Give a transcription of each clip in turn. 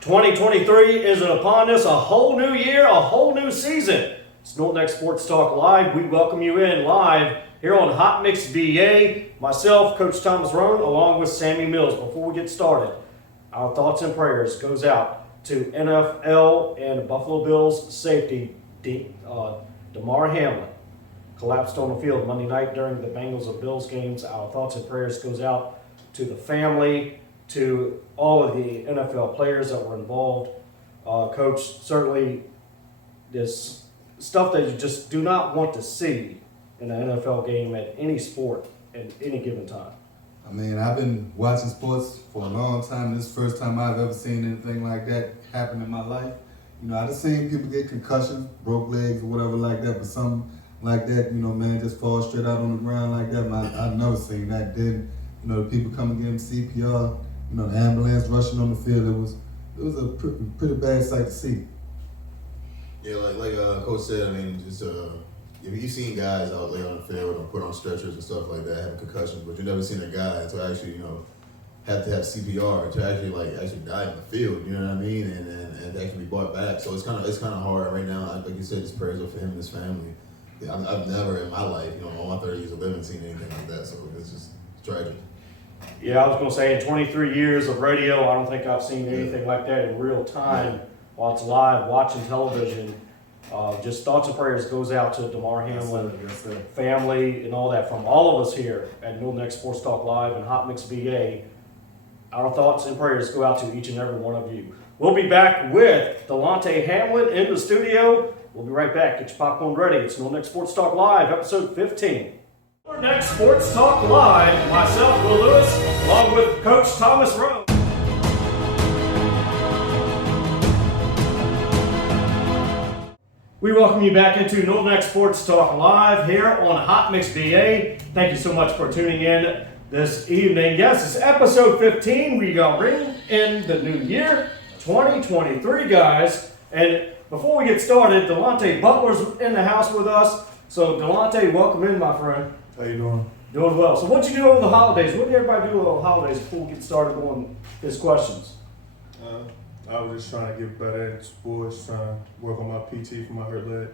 2023 is upon us, a whole new year, a whole new season. It's NNK Sports Talk Live. We welcome you in live here on Hot Mix BA. Myself, Coach Thomas Roane, along with Sammy Mills. Before we get started, our thoughts and prayers goes out to NFL and Buffalo Bills safety Damar Hamlin. Collapsed on the field Monday night during the Bengals and Bills games. Our thoughts and prayers goes out to the family, to all of the NFL players that were involved. Coach, certainly this stuff that you just do not want to see in an NFL game at any sport at any given time. I mean, I've been watching sports for a long time. This is the first time I've ever seen anything like that happen in my life. You know, I've seen people get concussions, broke legs or whatever like that, but something like that, you know, man, just fall straight out on the ground like that. I've never seen that. Then, you know, the people come and give them CPR, you know, the ambulance rushing on the field. It was a pretty bad sight to see. Yeah, like Coach said, I mean, just you've seen guys out there on the field and put on stretchers and stuff like that, having concussions, but you've never seen a guy to actually, you know, have to have CPR to actually die in the field. You know what I mean? And actually be brought back. So it's kind of hard right now. Like you said, just prayers up for him and his family. Yeah, I've never in my life, you know, all my 30 years of living, seen anything like that. So it's just tragic. Yeah, I was going to say in 23 years of radio, I don't think I've seen anything like that in real time while it's live, watching television. Just thoughts and prayers goes out to Damar Hamlin, family, and all that from all of us here at NNK Sports Talk Live and Hot Mix BA. Our thoughts and prayers go out to each and every one of you. We'll be back with Delonta Hamlin in the studio. We'll be right back. Get your popcorn ready. It's NNK Sports Talk Live, episode 15. NNK Sports Talk Live, myself, Will Lewis, along with Coach Thomas Roane. We welcome you back into NNK Sports Talk Live here on Hot Mix BA. Thank you so much for tuning in this evening. Yes, it's episode 15. We got ring in the new year, 2023, guys. And before we get started, Delonta Butler's in the house with us. So, Delonta, welcome in, my friend. How you doing? Doing well. So what'd you do over the holidays? What did everybody do over the holidays before we get started on his questions? I was just trying to get better at sports, trying to work on my PT for my hurt leg.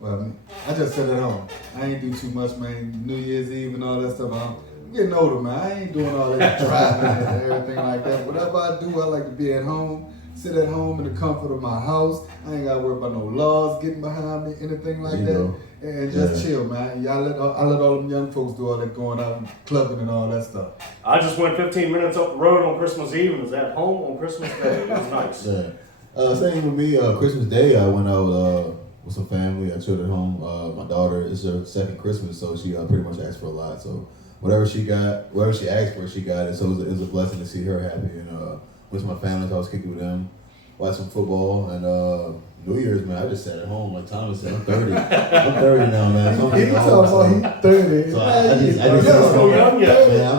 Well, I just sat at home. I ain't do too much, man. New Year's Eve and all that stuff. I'm getting older, man. I ain't doing all that driving and everything like that. Whatever I do, I like to be at home, sit at home in the comfort of my house. I ain't got to worry about no laws getting behind me, anything like that. And just chill, man. I let all them young folks do all that going out and clubbing and all that stuff. I just went 15 minutes up the road on Christmas Eve and was at home on Christmas Day. It was nice. Yeah. Same with me. Christmas Day, I went out with some family. I chilled at home. My daughter, it's her second Christmas, so she pretty much asked for a lot. So whatever she asked for, she got it. So it was a blessing to see her happy. And with my family, I was kicking with them, watching football, and New Year's, man, I just sat at home. Like Thomas said, I'm 30. I'm 30 now, man. So He talking about he's 30. So I just so young yet. Man,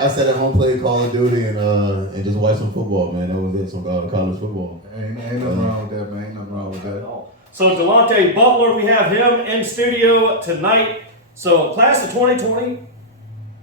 I sat at home, played Call of Duty, and just watched some football, man. That was it. Some college football. Ain't nothing wrong with that, man. Ain't nothing wrong with that. So Delonta Butler, we have him in studio tonight. So class of 2020,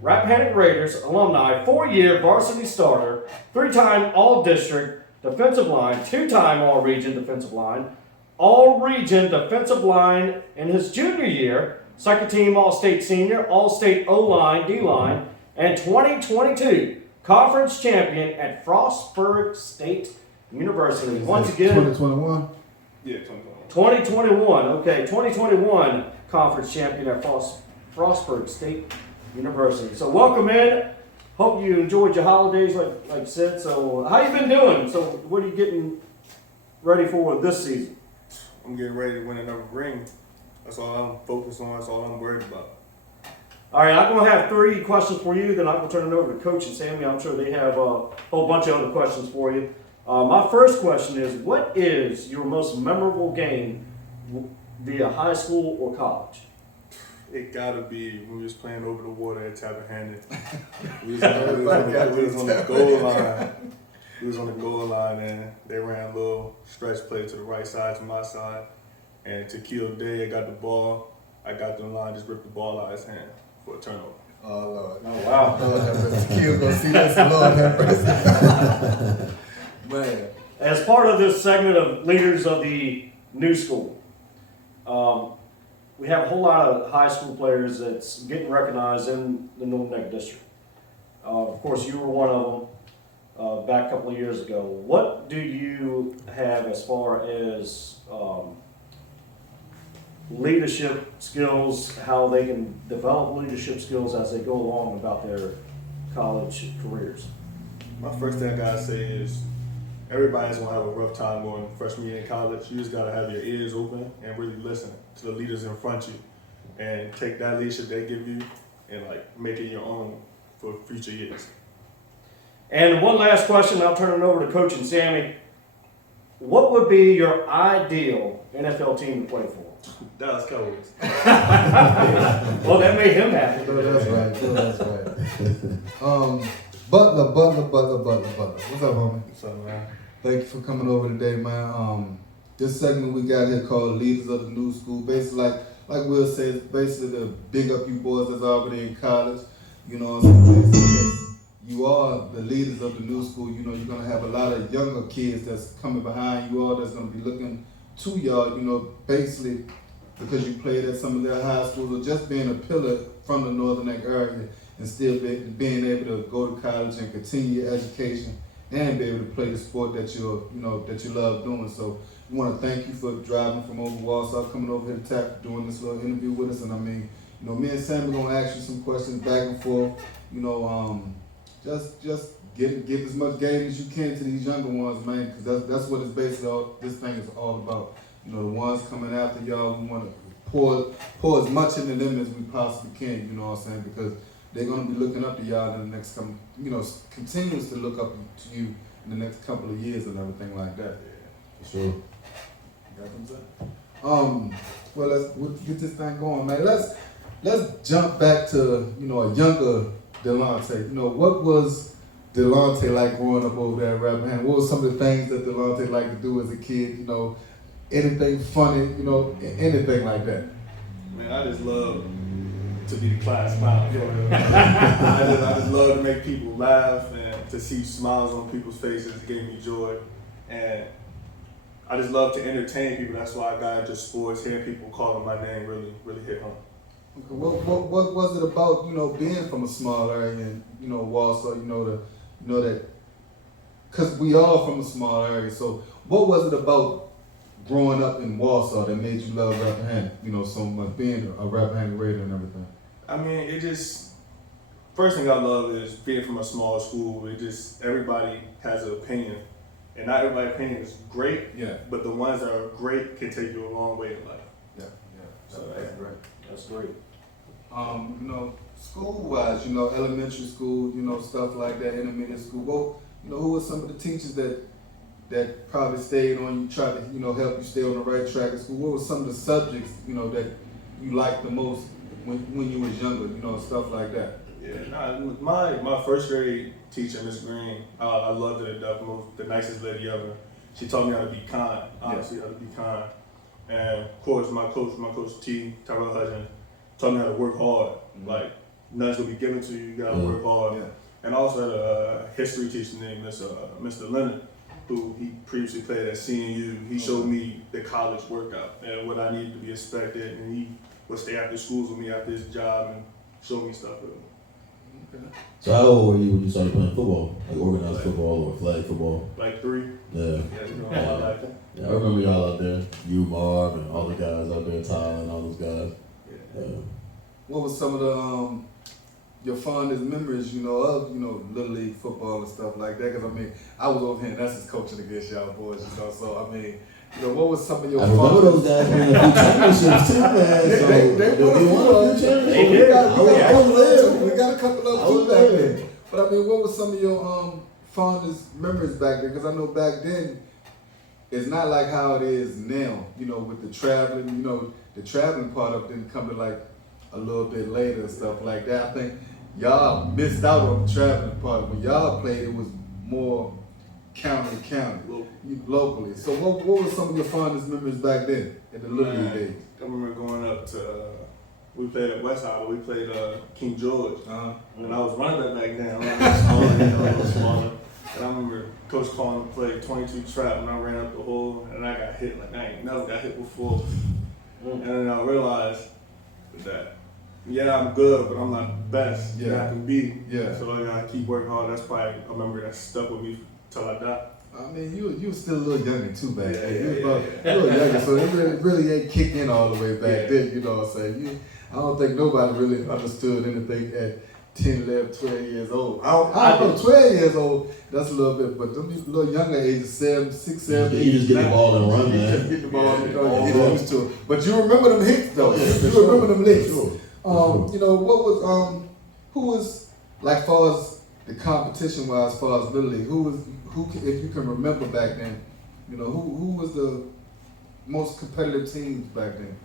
Rappahannock Raiders alumni, 4-year varsity starter, 3-time All-District defensive line, 2-time All-Region defensive line, All-Region defensive line in his junior year, second-team All-State senior, All-State O-line, D-line, and 2022 conference champion at Frostburg State University. Once again, 2021? Yeah, 2021. 2021, okay, 2021 conference champion at Frostburg State University. So welcome in. Hope you enjoyed your holidays, like I said. So how you been doing? So what are you getting ready for this season? I'm getting ready to win another ring. That's all I'm focused on. That's all I'm worried about. All right, I'm going to have 3 questions for you. Then I'm going to turn it over to Coach and Sammy. I'm sure they have a whole bunch of other questions for you. My first question is, what is your most memorable game via high school or college? It gotta be when we was playing over the water at Rappahannock. We was on the goal line. We was on the goal line and they ran a little stretch play to the right side to my side. And to kill Day, I got the ball. I got to the line, just ripped the ball out of his hand for a turnover. Oh, Lord. Oh, wow. Lord have mercy. Kill gonna see this. Lord have mercy. Man, as part of this segment of leaders of the new school, we have a whole lot of high school players that's getting recognized in the North Neck district. Of course, you were one of them back a couple of years ago. What do you have as far as leadership skills, how they can develop leadership skills as they go along about their college careers? My first thing I gotta say is everybody's gonna have a rough time going freshman year in college. You just gotta have your ears open and really listen to the leaders in front of you and take that leadership they give you and like make it your own for future years. And one last question, I'll turn it over to Coach and Sammy. What would be your ideal NFL team to play for? Dallas Cowboys. Well, that made him happy. No, that's right. No, that's right. Butler. What's up, homie? What's up, man? Thank you for coming over today, man. This segment we got here called Leaders of the New School. Basically, like Will says, basically to big up you boys that's already in college. You know what I'm saying? Basically, you are the leaders of the new school. You know, you're going to have a lot of younger kids that's coming behind you all that's going to be looking to y'all, you know, basically because you played at some of their high schools or just being a pillar from the Northern Neck area and still being able to go to college and continue your education and be able to play the sport that that you love doing. So we want to thank you for driving from over Warsaw, coming over here to doing this little interview with us. And I mean, you know, me and Sam are going to ask you some questions back and forth, you know, just give as much game as you can to these younger ones, man, because that's what it's basically this thing is all about. You know, the ones coming after y'all, we want to pour as much into them as we possibly can, you know what I'm saying, because they're going to be looking up to y'all in the next couple, you know, continues to look up to you in the next couple of years and everything like that. Yeah, for sure. You got what I'm saying? Well, let's get this thing going, man. Let's jump back to, you know, a younger Delonta. You know, what was Delonta like growing up over there at Rappahannock? What were some of the things that Delonta liked to do as a kid? You know, anything funny, you know, anything like that? Man, I just love to be the class clown. I just love to make people laugh and to see smiles on people's faces. It gave me joy. And I just love to entertain people. That's why I got into sports. Hearing people calling my name really hit home. Okay, what was it about, you know, being from a small area and, you know, Warsaw, you know that, because we are from a small area, so what was it about growing up in Warsaw that made you love Rappahannock, you know, so much, being a Rappahannock Raider and everything? I mean, first thing I love is being from a small school. Everybody has an opinion. And not everybody's opinion is great, Yeah. but the ones that are great can take you a long way in life. Yeah. So That's great. That's great. You know, school-wise, you know, elementary school, you know, stuff like that, intermediate school. Well, you know, who were some of the teachers that probably stayed on you, tried to, you know, help you stay on the right track at school? What were some of the subjects, you know, that you liked the most when you was younger, you know, stuff like that? Yeah, my first grade teacher, Miss Green, I loved her to death. The nicest lady ever. She taught me how to be kind. Honestly, how to be kind. And of course, my coach T, Tyrell Hudgens, taught me how to work hard. Mm-hmm. Like nothing's gonna be given to you. You gotta work hard. Yeah. And I also had a history teacher named Mr. Leonard, who he previously played at CNU. He showed me the college workout and what I needed to be expected, and he would stay after schools with me after his job and show me stuff. Okay. So how old were you when you started playing football? Like organized football or flag football? Like 3. Yeah. Yeah, you know, I like that. Yeah, I remember y'all out there. You, Marv, and all the guys out there, Tyler and all those guys. Yeah. What was some of the your fondest memories, you know, of, you know, Little League football and stuff like that? Because I mean, I was over here and that's just coaching against y'all boys, you know. So I mean, you know, what was some of your I remember those guys winning a few championships too, man. So They won a few championships. They did. I was there too. We got a couple I of was them back there. then. But I mean, what was some of your fondest memories back then? Because I know back then, it's not like how it is now, you know, with the traveling, you know, the traveling part of it didn't come to like a little bit later and stuff like that. I think y'all missed out on the traveling part. When y'all played, it was more county to county, locally. So what were some of your fondest memories back then at the Little League days? I remember going up to, we played at West High, we played King George. Uh-huh. And I was running back then, I was smaller, a little smaller. And I remember Coach calling the play 22 trap, and I ran up the hole, and I got hit like I ain't never got hit before. And then I realized that, yeah, I'm good, but I'm not the best that I can be. Yeah. So I gotta keep working hard. That's probably a memory that stuck with me till I die. I mean, you was still a little younger too back then. Yeah, You was a little younger, so it really ain't kicked in all the way back then, you know what I'm saying? I don't think nobody really understood anything at 10, 11, 12 years old. I don't know, 12 years old, that's a little bit, but them little younger ages, 7, 6, 7, 8, You just get the 9, ball and run, you man. just get the ball, you know, you get used to it. But you remember them hits though. You remember them licks. You know, what was who was like far as the competition wise, as far as Little League, who if you can remember back then, you know, who was the most competitive teams back then?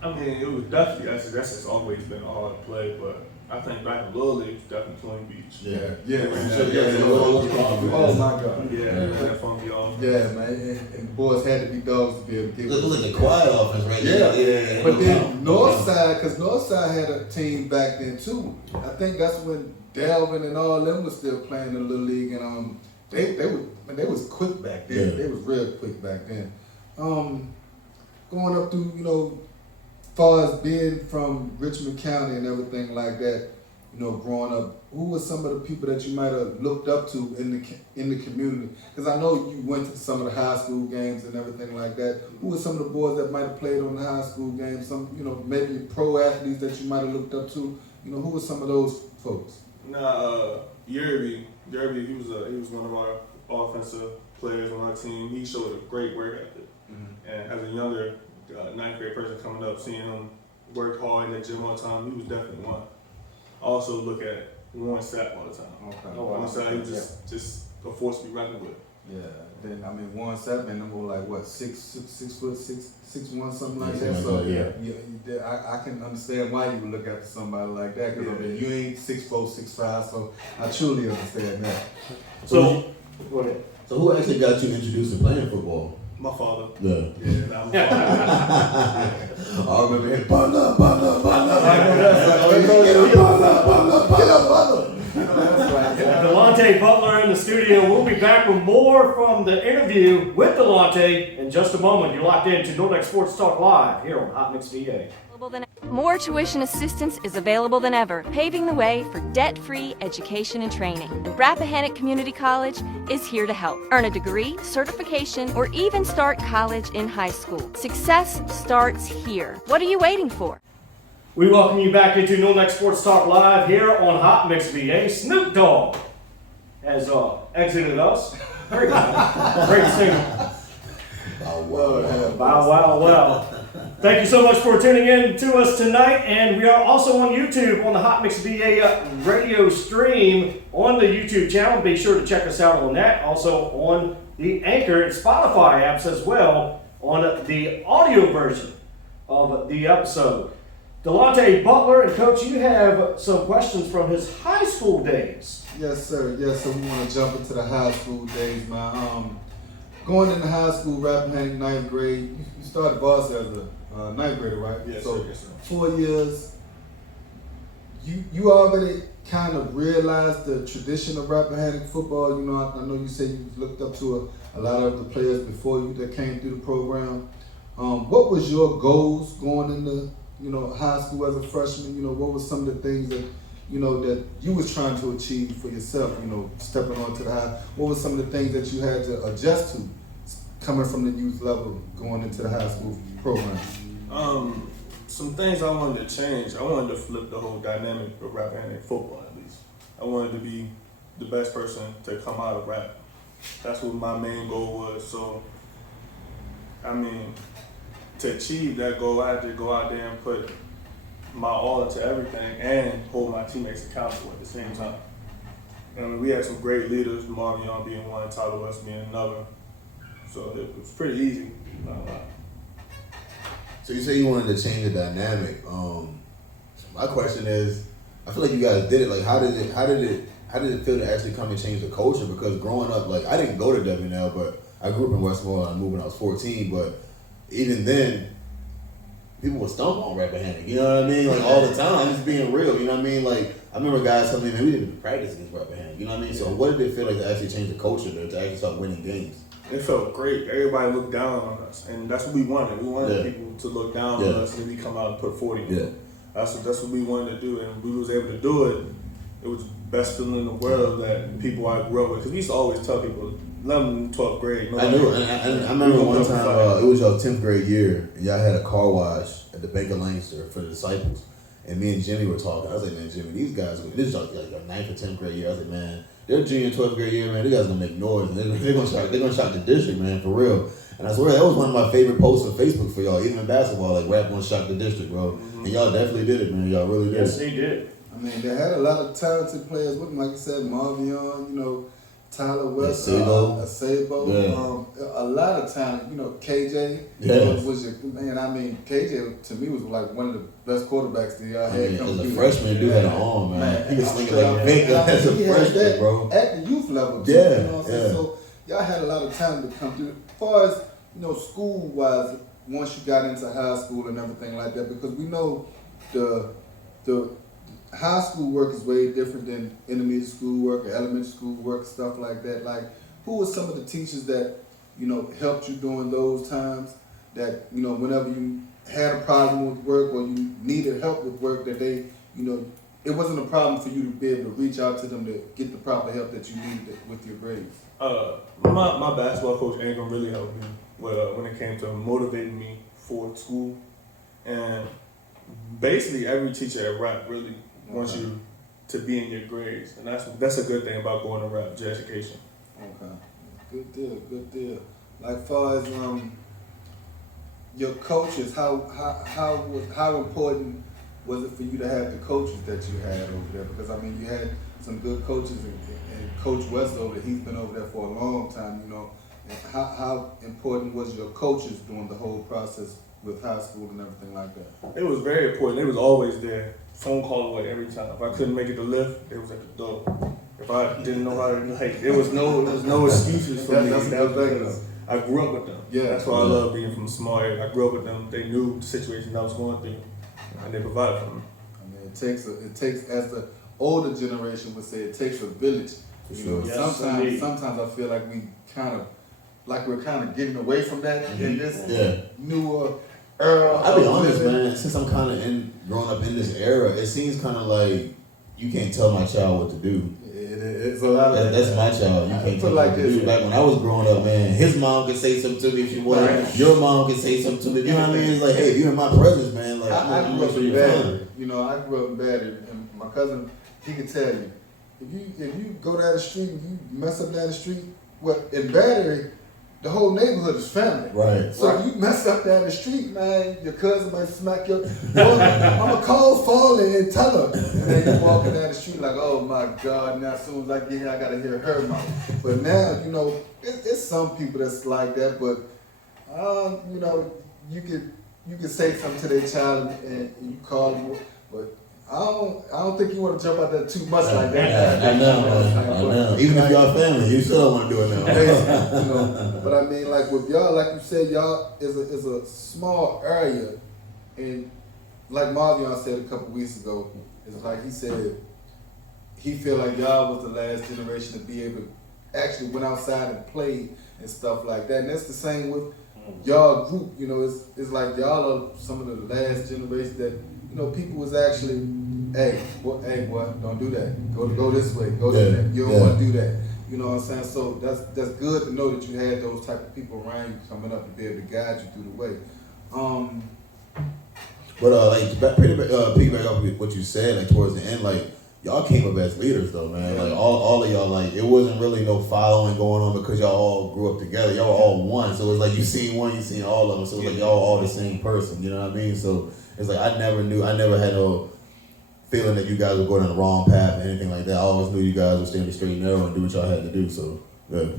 I mean, it was definitely that's always been a hard play, but I think back in Little League, it was definitely Twin Beach. Oh my God. Yeah, that funky off. Yeah, man, and boys had to be dogs to be able to get. Look like the quiet offense right Yeah, there. but then Northside, because Northside had a team back then too. I think that's when Delvin and all them was still playing in the Little League, and they was quick back then. Yeah. They was real quick back then. Going up through, you know, far as being from Richmond County and everything like that, you know, growing up, who were some of the people that you might have looked up to in the community? Because I know you went to some of the high school games and everything like that. Who were some of the boys that might have played on the high school games? Some, you know, maybe pro athletes that you might have looked up to. You know, who were some of those folks? Yerby, he was one of our offensive players on our team. He showed a great work ethic. And as a younger 9th grade person coming up, seeing him work hard in the gym all the time, he was definitely one. I also look at Warren Sapp all the time. Okay. Warren Sapp, he was just a force to be reckoned with. Yeah. Then I mean, Warren Sapp and them were like what, 6'1", something like that. So I can understand why you would look after somebody like that, because I mean, you ain't 6'4", 6'5", so I truly understand that. So, go ahead. So who actually got you introduced to playing football? My father. Yeah. Nah, my father. I remember him. Butler. Delonta Butler in the studio. We'll be back with more from the interview with Delonta in just a moment. You're locked in to NNK Sports Talk Live here on Hot Mix VA. More tuition assistance is available than ever, paving the way for debt-free education and training. And Rappahannock Community College is here to help. Earn a degree, certification, or even start college in high school. Success starts here. What are you waiting for? We welcome you back into NNK Sports Talk Live here on Hot Mix VA. Snoop Dogg has exited us. Very good. Great singer. Wow. Thank you so much for tuning in to us tonight, and we are also on YouTube on the Hot Mix VA radio stream on the YouTube channel. Be sure to check us out on that. Also on the Anchor and Spotify apps as well on the audio version of the episode. Delonta Butler, and Coach, you have some questions from his high school days. Yes, sir. Yes, so we want to jump into the high school days, man. Going into high school, Rappahannock, 9th grade, you started varsity as a 9th grader, right? Yes, so sir. 4 years. You already kind of realized the tradition of Rappahannock football. You know, I know you said you looked up to a lot of the players before you that came through the program. What was your goals going into, you know, high school as a freshman? You know, what were some of the things that, you know, that you was trying to achieve for yourself, you know, stepping onto the high? What were some of the things that you had to adjust to coming from the youth level going into the high school program? Some things I wanted to change. I wanted to flip the whole dynamic of Rappahannock football, at least. I wanted to be the best person to come out of rap. That's what my main goal was. So, I mean, to achieve that goal, I had to go out there and put my all into everything and hold my teammates accountable at the same time. I mean, we had some great leaders, Marvin Young being one, Tyler West being another. So it was pretty easy. So you say you wanted to change the dynamic. My question is, I feel like you guys did it. Like, how did it feel to actually come and change the culture? Because growing up, like, I didn't go to WNL, but I grew up in Westmoreland. I moved when I was 14. But even then, people would stomp on Rappahannock. You know what I mean? Like all the time, just being real. You know what I mean? Like I remember guys telling me, man, we didn't practice against Rappahannock. You know what I mean? So what did it feel like to actually change the culture there, to actually start winning games? It felt great. Everybody looked down on us, and that's what we wanted. We wanted people to look down on us, and then we come out and put 40 in. Yeah. That's what we wanted to do, and we was able to do it. It was the best feeling in the world that people I grew up with. Because we used to always tell people, 11th and 12th grade. I knew, and I remember one time, it was your 10th grade year, and y'all had a car wash at the Bank of Lancaster for the disciples. And me and Jimmy were talking. I was like, man, Jimmy, these guys, this is like a 9th or 10th grade year. I was like, man, their junior and 12th grade year, man, these guys gonna make noise. And they're gonna shock the district, man, for real. And I swear that was one of my favorite posts on Facebook for y'all, even in basketball, like rap gonna shock the district, bro. Mm-hmm. And y'all definitely did it, man. Y'all really did. Yes, they did. I mean, they had a lot of talented players with them, like you said, Marvion, Tyler West, Sabo, a lot of talent. KJ was your man. I mean, KJ to me was like one of the best quarterbacks that y'all had. As a freshman, dude had an arm, man. He was slinging like Vic as a freshman, bro. At the youth level, too, yeah, you know what I'm saying? So y'all had a lot of talent to come through. As far as school wise, once you got into high school and everything like that, because we know the high school work is way different than intermediate school work or elementary school work, stuff like that. Like, who were some of the teachers that, helped you during those times that, whenever you had a problem with work or you needed help with work, that they, it wasn't a problem for you to be able to reach out to them to get the proper help that you needed with your grades? My basketball coach, Ingram, really helped me when it came to motivating me for school. And basically every teacher at RAP really wants you to be in your grades, and that's a good thing about going to RAP, your education. Okay, good deal. Like far as your coaches, how important was it for you to have the coaches that you had over there? Because I mean, you had some good coaches, and Coach West over there, he's been over there for a long time, And how important was your coaches during the whole process with high school and everything like that? It was very important. They was always there, phone call away every time. If I couldn't make it to lift, it was at the door. If I didn't know how to there was no excuses for me. I grew up with them. Yeah, that's why I love being from a small area. I grew up with them. They knew the situation I was going through, and they provided for me. I mean, it takes as the older generation would say, it takes a village. Yes, sometimes I feel like we're kind of getting away from that in this newer era. I'll be honest, man. Since I'm kind of growing up in this era, it seems kind of like you can't tell my child what to do. It's a lot of that's my child. You can't tell me what to do. Back when I was growing up, man, his mom could say something to me if she wanted. Right. Your mom could say something to me. You know what I mean? It's like, hey, you're in my presence, man. Like I grew up in Battery. I grew up in Battery, and my cousin, he could tell you, if you go down the street and you mess up down the street, in Battery, the whole neighborhood is family. Right. So if you mess up down the street, man, your cousin might smack you. I'm going to call Foley and tell her. And then you're walking down the street like, oh my God, now as soon as I get here, I got to hear her mouth. But now, it's some people that's like that, but, you can say something to their child and you call them, but I don't think you want to jump out there too much like that. I know. Even if y'all family, you still don't want to do it now. But I mean, like with y'all, like you said, y'all is a small area, and like Marvion said a couple weeks ago, it's like he said he feel like y'all was the last generation to be able to actually went outside and play and stuff like that. And that's the same with y'all group. It's like y'all are some of the last generation that. People was actually, hey, boy, don't do that. Go this way. Go that. You don't want to do that. You know what I'm saying? So that's good to know that you had those type of people around you coming up to be able to guide you through the way. But piggyback off what you said, like towards the end, like y'all came up as leaders though, man. Like all of y'all, like it wasn't really no following going on because y'all all grew up together. Y'all were all one. So it's like you seen one, you seen all of them. So it's like y'all all the same person. You know what I mean? So. It's like I never had no feeling that you guys would go down the wrong path or anything like that. I always knew you guys would stay on the straight and narrow and do what y'all had to do. So, yeah.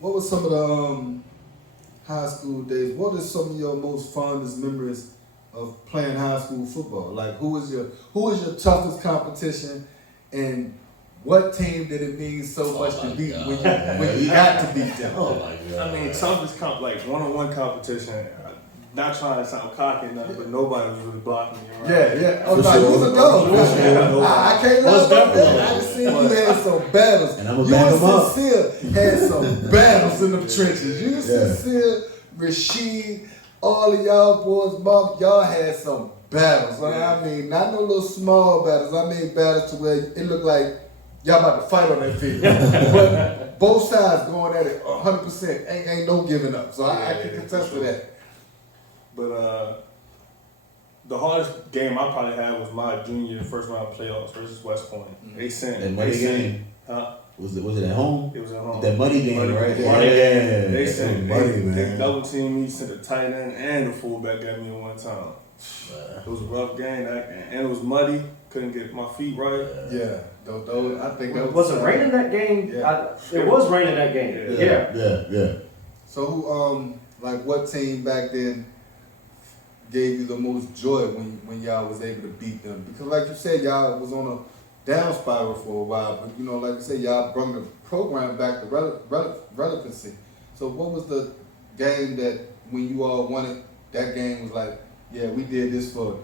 What was some of the high school days? What are some of your most fondest memories of playing high school football? Like, who was your toughest competition, and what team did it mean so much to beat when you got to beat them? Oh my God! I mean, toughest like one-on-one competition. not trying to sound cocky or nothing, but nobody was really blocking me. Right? Yeah. Oh, For no, sure. you was a dog. I can't lie Most about that. definitely. I just seen you had some battles. And I'ma You back and 'em up. Sincere had some battles in them trenches. You, Yeah. Sincere, Rasheed, all of y'all boys, Mark, y'all had some battles. Yeah. I mean, not no little small battles. I mean battles to where it looked like y'all about to fight on that field. But both sides going at it 100%. Ain't no giving up. So I can contest to that. But the hardest game I probably had was my junior first round playoffs versus West Point. They sent That money game? Huh? Was it at home? It was at home. That money game, Money- right? money Yeah. They sent money, they man. double team me, sent a tight end and a fullback at me at one time. It was a rough game, and it was muddy. Couldn't get my feet right. Yeah. Those, I think that Was it raining that game? Yeah. It was raining that game. Yeah. So who, like what team back then gave you the most joy when y'all was able to beat them? Because like you said, y'all was on a down spiral for a while, but you know, like you said, y'all brought the program back to relevancy. So what was the game that when you all won it, that game was like, yeah, we did this for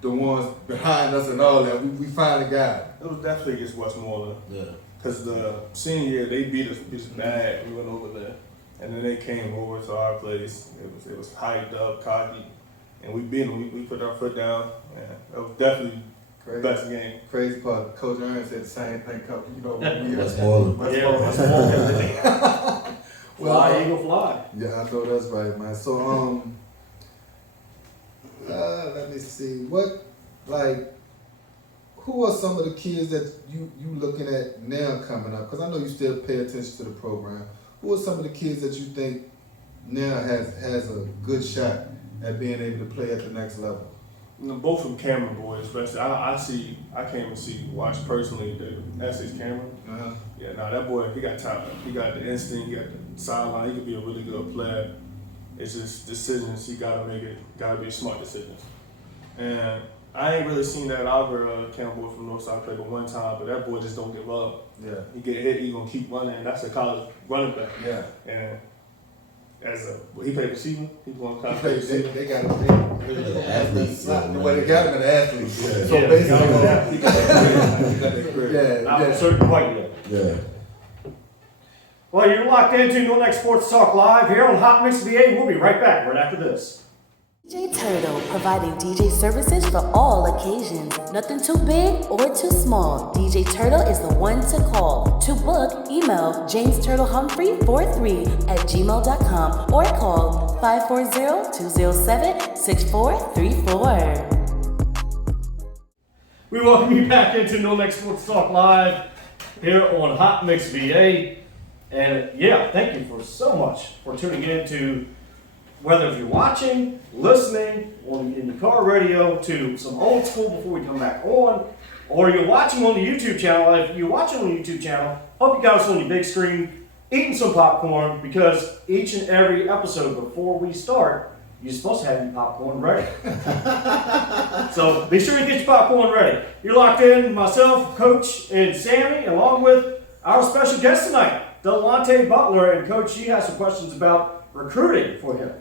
the ones behind us and all that. We finally got it. It was definitely against Westmoreland. Yeah. Because the senior year, they beat us bad. We went over there. And then they came over to our place. It was hyped up, cocky. And we beat them. We put our foot down. And that was definitely the best game. Crazy part, Coach Aaron said the same thing, you know, when we Westmoreland. Fly, Eagle, fly. Yeah, I know that's right, man. So, let me see. Who are some of the kids that you looking at now coming up? Because I know you still pay attention to the program. Who are some of the kids that you think now has a good shot at being able to play at the next level? You know, both from Cameron boys, especially. I came and watch personally the Essex Cameron. Uh-huh. Yeah, that boy, he got talent. He got the instinct, he got the sideline. He could be a really good player. It's just decisions. He gotta make it. Gotta be smart decisions. And I ain't really seen that other Cameron boy from Northside play but one time. But that boy just don't give up. Yeah. He get hit, he gonna keep running. And that's a college running back. Yeah. And he played receiver. He played college receiver. They got Athletes. Well, they got him an athlete. Yeah. So Yeah. basically, He got that career. yeah. Not certain quite yet. Yeah. Well, you're locked into NNK Sports Talk Live here on Hot Mix VA. We'll be right back right after this. DJ Turtle, providing DJ services for all occasions. Nothing too big or too small. DJ Turtle is the one to call. To book, email jamesturtlehumphrey43@gmail.com or call 540-207-6434. We welcome you back into NNK Sports Talk Live here on Hot Mix VA. And yeah, thank you for so much for tuning in to, whether if you're watching, listening, in the car radio, to some old school before we come back on, or you're watching on the YouTube channel. If you're watching on the YouTube channel, hope you got us on your big screen, eating some popcorn, because each and every episode before we start, you're supposed to have your popcorn ready. So be sure you get your popcorn ready. You're locked in, myself, Coach, and Sammy, along with our special guest tonight, Delonta Butler. And Coach, she has some questions about recruiting for him.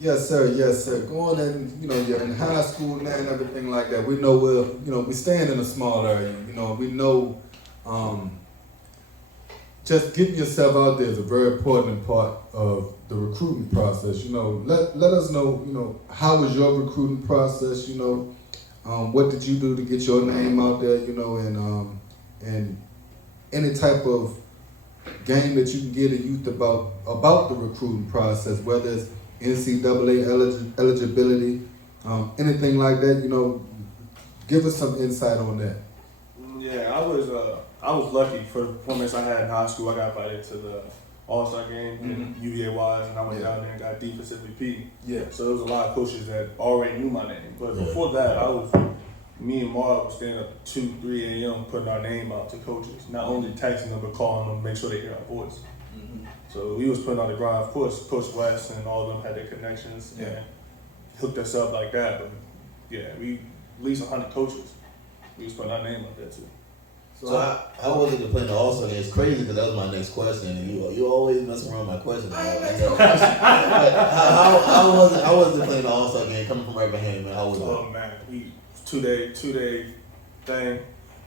Yes, sir. Yes, sir. Going in, you're in high school now and everything like that. We know we're staying in a small area. We know just getting yourself out there is a very important part of the recruiting process. Let us know, how was your recruiting process? What did you do to get your name out there? And any type of game that you can get a youth about the recruiting process, whether it's NCAA eligibility, anything like that, give us some insight on that. Yeah, I was lucky for the performance I had in high school. I got invited to the All-Star game in UVA wise, and I went down there and got defensive MVP. Yeah. So there was a lot of coaches that already knew my name. But before that, me and Marv was staying up at 2, 3 a.m. putting our name out to coaches. Not only texting them, but calling them to make sure they hear our voice. So we was putting on the grind. Of course, Coach West and all of them had their connections and hooked us up like that. But yeah, we at least 100 coaches. We was putting our name up there too. So how was it to play in the All-Star game? It's crazy because that was my next question, and you always mess around with my question. How was it playing the All-Star game coming from Rappahannock, man? How was it? Oh man, two-day thing.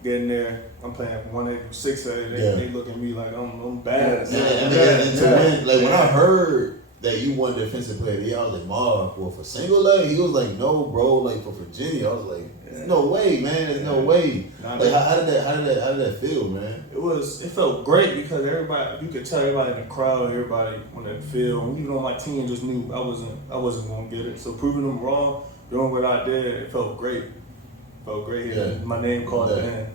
Getting there, I'm playing from 1A to 6A. They look at me like I'm bad. Yeah, and to win, like when I heard that you won Defensive Player of the Year, I was like, Marv, well, for single A? He was like, no, bro, like for Virginia. I was like, there's no way, man. There's no way. Like how did that feel, man? It felt great because everybody, you could tell everybody in the crowd, everybody on that field, even though my team just knew I wasn't gonna get it. So proving them wrong, doing what I did, it felt great. Felt great hearing my name called in.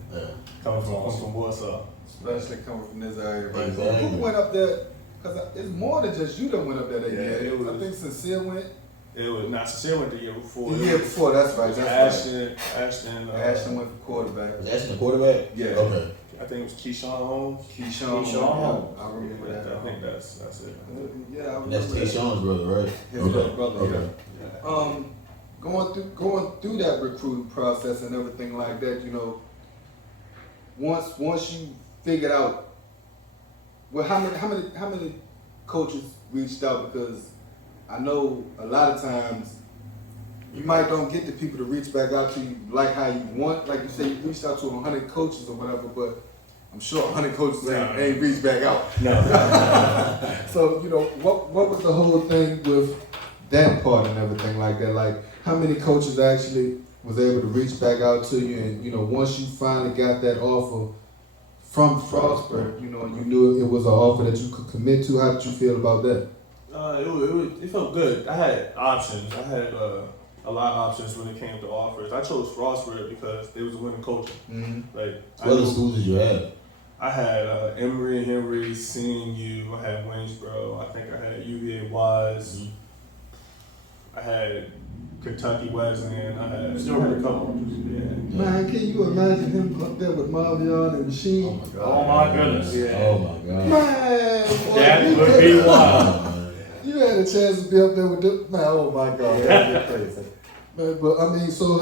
Coming from Warsaw. Especially coming from this area. Right? Exactly. Who went up there? Because it's more than just you that went up there that year. It was, I think Sincere went. It was not Sincere went the year before. The year before, that's right. Ashton went for quarterback. Was Ashton the quarterback? Yeah. Okay. I think it was Keyshawn Holmes. Keyshawn Holmes. I remember that. I think that's it. Yeah, I And remember that's Keyshawn's brother, right? His brother. Okay. Yeah. Going through that recruiting process and everything like that, you know, once you figured out, well, how many coaches reached out? Because I know a lot of times you might don't get the people to reach back out to you like how you want. Like you say, you reached out to 100 coaches or whatever, but I'm sure 100 coaches ain't reached back out. No. So, you know, what was the whole thing with that part and everything like that? Like, how many coaches actually was able to reach back out to you? And, you know, once you finally got that offer from Frostburg, you know, and you knew it was an offer that you could commit to, how did you feel about that? It felt good. I had options. I had a lot of options when it came to offers. I chose Frostburg because they was a winning culture. Mm-hmm. Like, What other schools did you have? I had Emory, Henry, CNU. I had Waynesboro. I think I had UVA Wise. Mm-hmm. I had Kentucky Wesleyan. I had a couple. Yeah. Man, can you imagine him up there with Marvion and Machine? Oh my goodness. Yeah. Oh my God. Man, boy, That you would be wild. You had a chance to be up there with them. Man, oh my God, that'd be crazy. Man, but I mean, so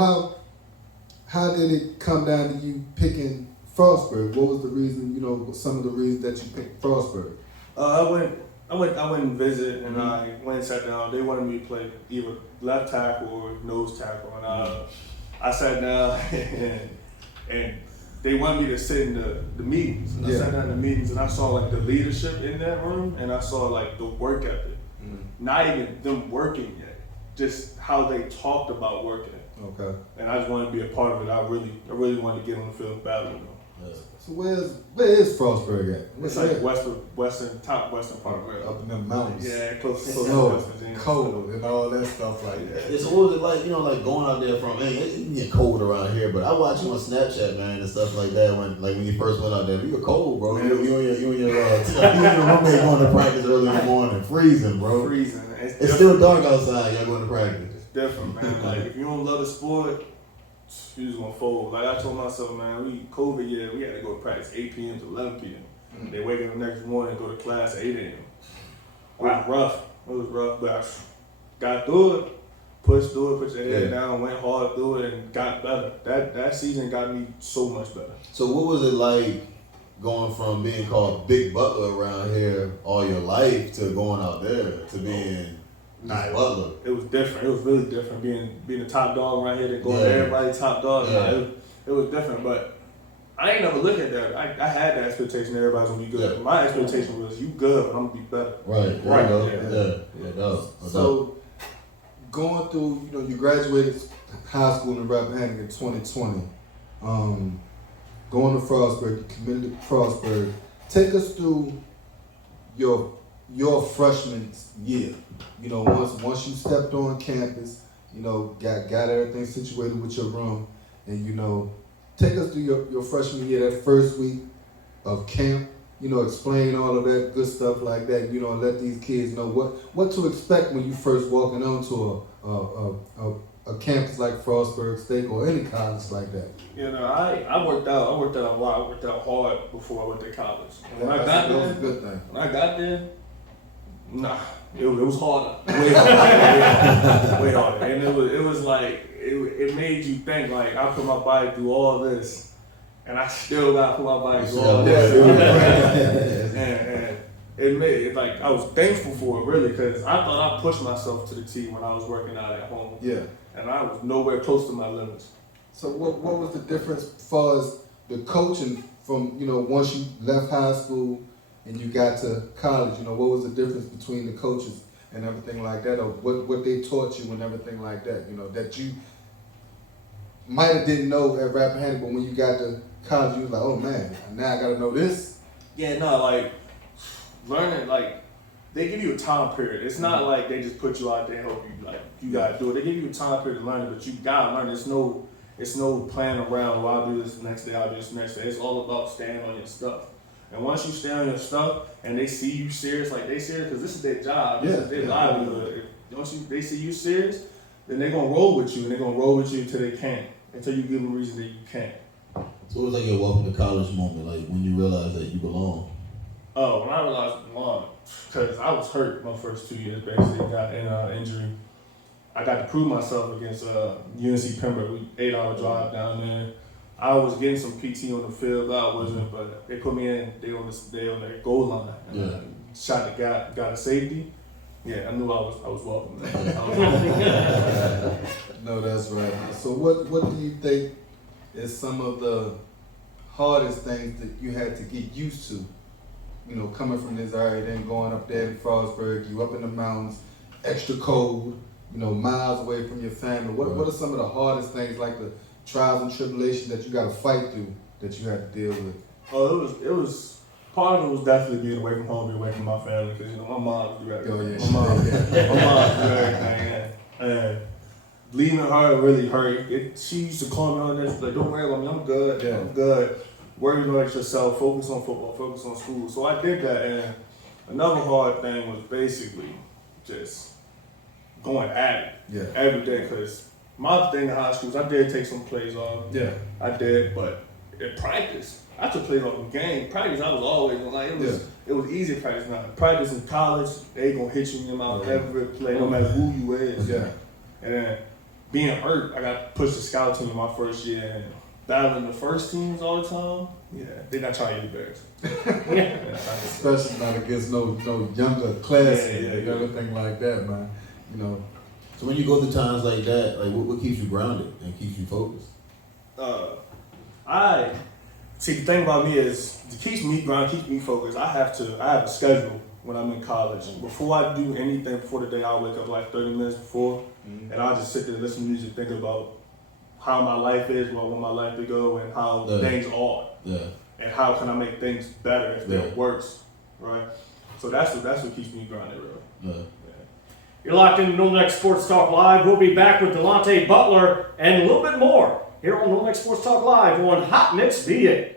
how did it come down to you picking Frostburg? What was the reason? You know, some of the reasons that you picked Frostburg? I went and visited, and I went and sat down. They wanted me to play either left tackle or nose tackle, and I sat down and they wanted me to sit in the meetings. And I sat down in the meetings, and I saw like the leadership in that room, and I saw like the work ethic. Not even them working yet, just how they talked about working. Okay. And I just wanted to be a part of it. I really wanted to get on the field and battle with them. So where is Frostburg at? It's like top western part of Up in them mountains. Yeah, close to Snow, cold, and all that stuff like that. Yeah, so what was it like, you know, like going out there from, man, it can get cold around here, but I watched you on Snapchat, man, and stuff like that when you first went out there. You were cold, bro. You and your roommate going to practice early in the morning, freezing, bro. Freezing. It's still dark outside, y'all going to practice. It's different, man. Like, if you don't love the sport, you just gonna fold. Like I told myself, man, COVID year, we had to go to practice 8 p.m. to 11 p.m. They wake up the next morning and go to class at 8 a.m. It was rough, but I got through it, pushed through it, put your head down, went hard through it, and got better. That season got me so much better. So what was it like going from being called Big Butler around here all your life to going out there to being Butler? It was different. It was really different being the top dog right here, then going to everybody top dog. It was different, but I ain't never looked at that. I had that expectation that everybody's gonna be good. Yeah. My expectation was you good, but I'm gonna be better. Right. So going through, you know, you graduated high school in Rappahannock in 2020. Going to Frostburg, you committed to Frostburg. Take us through your freshman year. You know, once you stepped on campus, you know, got everything situated with your room, and you know, take us through your freshman year, that first week of camp. You know, explain all of that good stuff like that. You know, and let these kids know what to expect when you first walking onto a campus like Frostburg State or any college like that. You know, I worked out a lot. I worked out hard before I went to college. And when I got there, that was a good thing. When I got there, nah, it was harder. Way harder. Way harder. And it was like it made you think like I put my body through all this, and I still got to put my body through all Yeah. this. And it made it like I was thankful for it really because I thought I pushed myself to the T when I was working out at home. Yeah. And I was nowhere close to my limits. So what was the difference as far as the coaching from, once you left high school and you got to college, what was the difference between the coaches and everything like that, or what they taught you and everything like that, that you might have didn't know at Rappahannock, but when you got to college, you was like, oh man, now I gotta know this. Yeah, no, like learning, like they give you a time period. It's not like they just put you out there and help you, like you gotta do it. They give you a time period to learn it, but you gotta learn it. It's no playing around. Well, I'll do this next day. I'll do this next day. It's all about staying on your stuff. And once you stay on your stuff, and they see you serious, like they serious, because this is their job. This is their livelihood. If they see you serious, then they're gonna roll with you, and they're gonna roll with you until they can't, until you give them a reason that you can't. So it was like your welcome to college moment, like when you realized that you belong. Oh, when I realized I belonged, because I was hurt my first 2 years, basically got in injury. I got to prove myself against UNC Pembroke. We 8-hour drive down there. I was getting some PT on the field, but I wasn't. But they put me in. They on the goal line. And shot the guy, got a safety. Yeah, I knew I was welcome. No, that's right. So what do you think is some of the hardest things that you had to get used to? Coming from this area, then going up there in Frostburg, you up in the mountains, extra cold. Miles away from your family. What are some of the hardest things, like the trials and tribulations that you got to fight through, that you had to deal with? Oh, it was part of it was definitely being away from home, being away from my family, because my mom do everything. Oh, yeah, my mom do everything. And leaving her really hurt. She used to call me on this, like, don't worry about me, I'm good. Yeah. I'm good. Worry about yourself. Focus on football. Focus on school. So I did that, and another hard thing was basically just going at it every day, because my thing in high school is I did take some plays off. Yeah, I did, but in practice, I took plays off in game. Practice, I was always like it was easy practice. Now practice in college, they gonna hit you in your mouth every play, no matter who you is. Yeah, and then being hurt, I got pushed to scout team my first year, and battling the first teams all the time. Yeah, they not trying to get embarrassed. Especially not against no younger class and everything like that, man. So when you go through times like that, like what keeps you grounded and keeps you focused? I see, the thing about me is to keep me grounded, keep me focused. I have a schedule when I'm in college. Before I do anything, before the day, I wake up like 30 minutes before, and I'll just sit there and listen to music, think about how my life is, where I want my life to go, and how things are, and how can I make things better if they're worse, right? So that's what keeps me grounded, really. You're locked into Northern Neck Sports Talk Live. We'll be back with Delonta Butler and a little bit more here on Northern Neck Sports Talk Live on Hot Mix VA.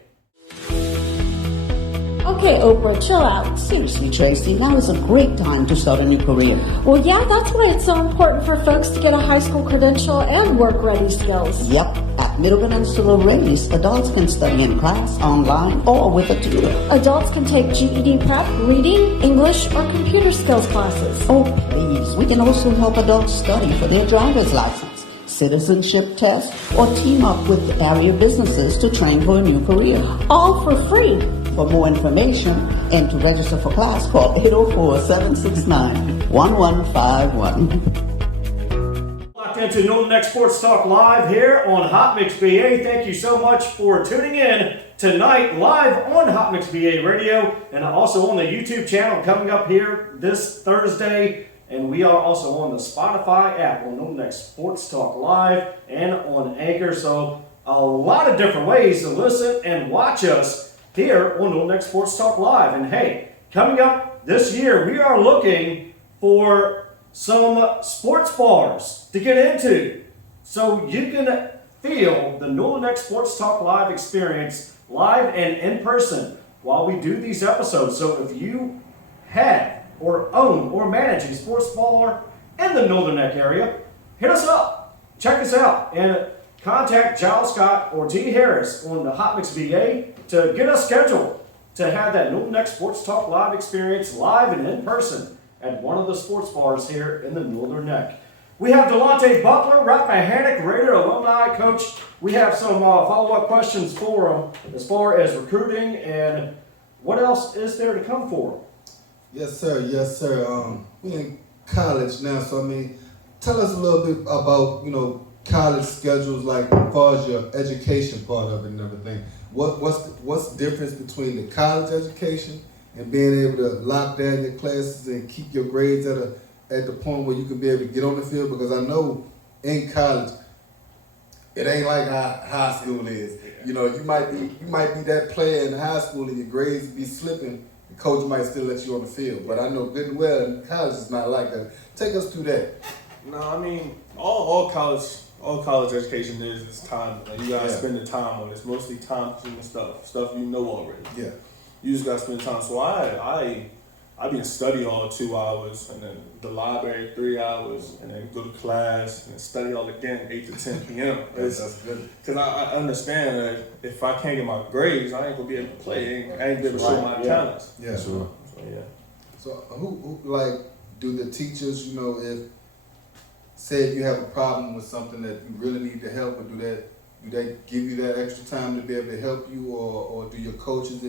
Okay, Oprah, chill out. Seriously, Tracy, now is a great time to start a new career. Well, yeah, that's why it's so important for folks to get a high school credential and work-ready skills. Yep, at Middle Peninsula Race, adults can study in class, online, or with a tutor. Adults can take GED prep, reading, English, or computer skills classes. Oh, please, we can also help adults study for their driver's license, citizenship test, or team up with area businesses to train for a new career. All for free. For more information and to register for class, call 804-769-1151. Locked into Northern Neck Sports Talk Live here on Hot Mix BA. Thank you so much for tuning in tonight live on Hot Mix BA Radio and also on the YouTube channel coming up here this Thursday. And we are also on the Spotify app on Northern Neck Sports Talk Live and on Anchor. So a lot of different ways to listen and watch us here on Northern Neck Sports Talk Live. And hey, coming up this year, we are looking for some sports bars to get into so you can feel the Northern Neck Sports Talk Live experience live and in person while we do these episodes. So if you have or own or manage a sports bar in the Northern Neck area, hit us up, check us out, and contact Giles Scott or T. Harris on the Hot Mix VA to get us scheduled to have that Northern Neck Sports Talk Live experience live and in person at one of the sports bars here in the Northern Neck. We have Delonta Butler, Rappahannock Raider alumni coach we have some follow-up questions for them as far as recruiting and what else is there to come for them. Yes, sir. Yes, sir. We in college now, so I mean, tell us a little bit about, you know, college schedules, like as far as your education part of it and everything. What's the difference between the college education and being able to lock down your classes and keep your grades at the point where you can be able to get on the field? Because I know in college, it ain't like how high school is. You know, you might be that player in high school and your grades be slipping. The coach might still let you on the field. But I know good and well in college is not like that. Take us through that. No, I mean, all college education is time. Like, you gotta spend the time on it. It's mostly time-consuming stuff you know already. Yeah. You just gotta spend the time. So I be in study hall 2 hours, and then the library 3 hours, and then go to class and study all again 8 to 10 p.m. That's good. Because I understand that if I can't get my grades, I ain't gonna be able to play. I ain't gonna be able to show my talents. Yeah. So yeah. So who like do the teachers, you know, if you have a problem with something that you really need to help, or do they give you that extra time to be able to help you, or do your coaches,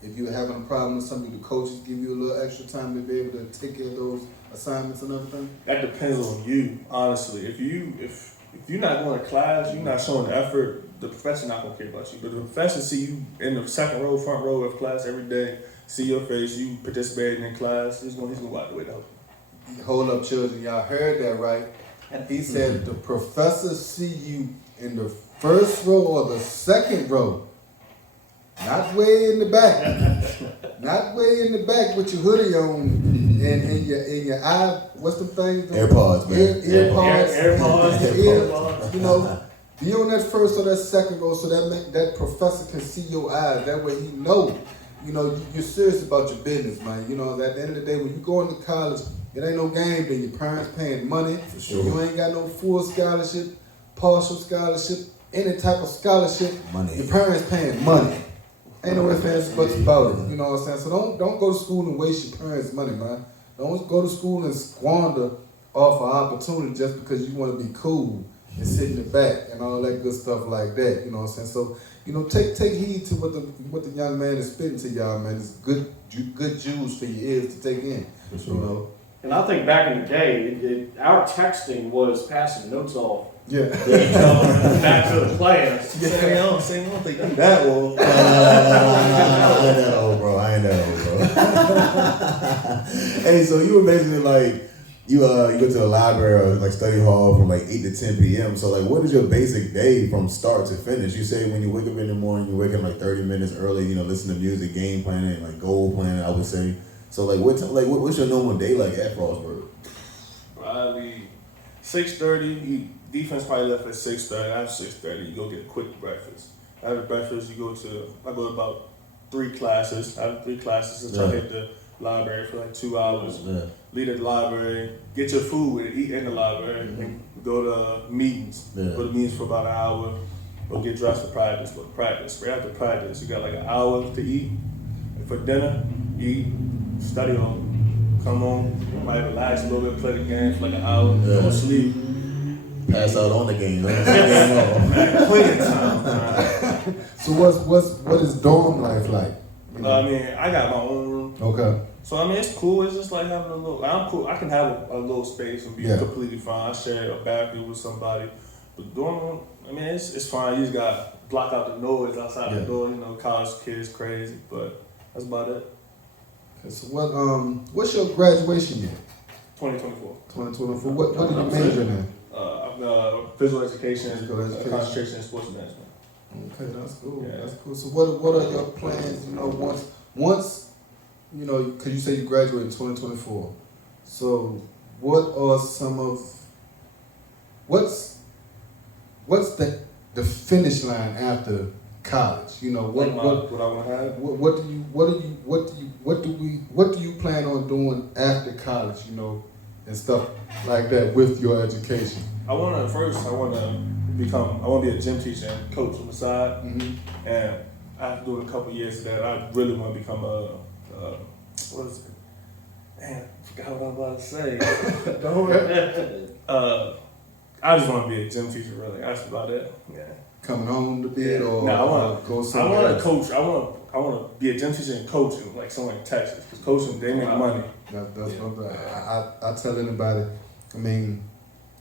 if you're having a problem with something, do the coaches give you a little extra time to be able to take care of those assignments and everything? That depends on you, honestly. If you're not going to class, you're not showing effort, the professor not gonna care about you. But the professor see you in the second row, front row of class every day, see your face, you participating in class, he's gonna go out the way to help you. Hold up, children, y'all heard that right? He said the professor see you in the first row or the second row. Not way in the back. Not way in the back with your hoodie on and in your eye. What's the thing? AirPods, man. AirPods. You know, be on that first or that second row so that professor can see your eyes. That way he know, you know, you're serious about your business, man. You know, at the end of the day, when you go into college, it ain't no game. Then your parents paying money. For sure. You ain't got no full scholarship, partial scholarship, any type of scholarship. Money. Your parents paying money. Ain't no ifs, ands, buts about it. You know what I'm saying? So don't go to school and waste your parents' money, man. Don't go to school and squander off an opportunity just because you want to be cool and sit in the back and all that good stuff like that. You know what I'm saying? So, you know, take heed to what the young man is spitting to y'all, man. It's good juice for your ears to take in. For sure. You know? And I think back in the day, our texting was passing notes off. Yeah. Back to the players. I don't think you that well. I ain't that old, bro. Hey, so you were basically like, you go to the library or like study hall from like 8 to 10 p.m. So like, what is your basic day from start to finish? You say when you wake up in the morning, you wake up like 30 minutes early, you know, listen to music, game planning, like goal planning, I would say. So like, what's your normal day like at Frostburg? Probably 6:30. Defense probably left at 6:30. After 6:30, you go get a quick breakfast. After breakfast, I go to about 3 classes. After 3 classes, I try to hit the library for like 2 hours. Yeah. Leave at the library, get your food and eat in the library, and go to meetings. Yeah. Go to meetings for about an hour. Go get dressed for practice. Go to practice. Right after practice, you got like an hour to eat. And for dinner, eat, study on, come home, might relax a little bit, play the game for like an hour, go to sleep. Pass out on the game. Plenty of time. So what is dorm life like? I mean, I got my own room. Okay. So I mean, it's cool. It's just like having a little. I'm cool. I can have a little space and be completely fine. I share a bathroom with somebody, but dorm room, I mean, it's fine. You just got block out the noise outside the door. You know, college kids crazy, but that's about it. Okay, so what's your graduation year? 2024. 2024. What did you major in? Physical education, concentration in sports management. Okay, that's cool. Yeah. That's cool. So what are your plans? You know, once you know, because you say you graduate in 2024. So what are some of what's the finish line after college? You know, what I want to have? What do you plan on doing after college? You know, and stuff like that with your education. I want to be a gym teacher and coach on the side. Mm-hmm. And after doing a couple years of that, I really want to become what is it? Man, I forgot what I was about to say. Don't worry. I just want to be a gym teacher, really. That's about it. Yeah. coming home to bed or No, I go want somewhere to else? coach. I want to be a gym teacher and coaching, like somewhere in Texas. Because coaching, they make money. That's what I tell anybody. I mean,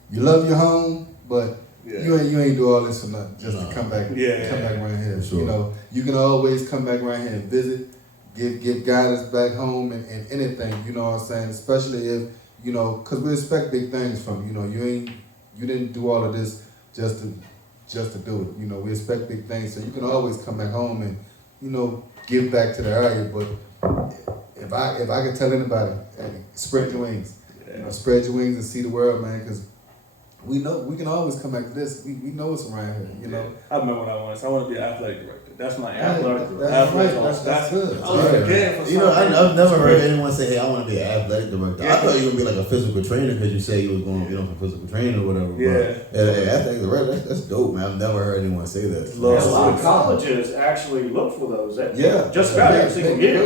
you love your home, but you ain't do all this for nothing just to come back around here. Sure. You know, you can always come back around here and visit, give guidance back home and anything. You know what I'm saying? Especially if because we expect big things from you. You didn't do all of this just to do it. We expect big things, so you can always come back home and give back to the area. But if I can tell anybody, hey, spread your wings. Spread your wings and see the world, man. Because we know we can always come back to this. We know it's around here. I remember what I wanted. I want to be an athletic director. That's my That's athletic right. director. That's good. I was forgetting for You know, something. I've never heard anyone say, "Hey, I want to be an athletic director." I thought you were gonna be like a physical trainer because you said you was going to get on for physical training or whatever. Yeah. But, athletic director, that's dope, man. I've never heard anyone say that. Yeah, a lot of colleges actually look for those. Yeah. Just about every single year.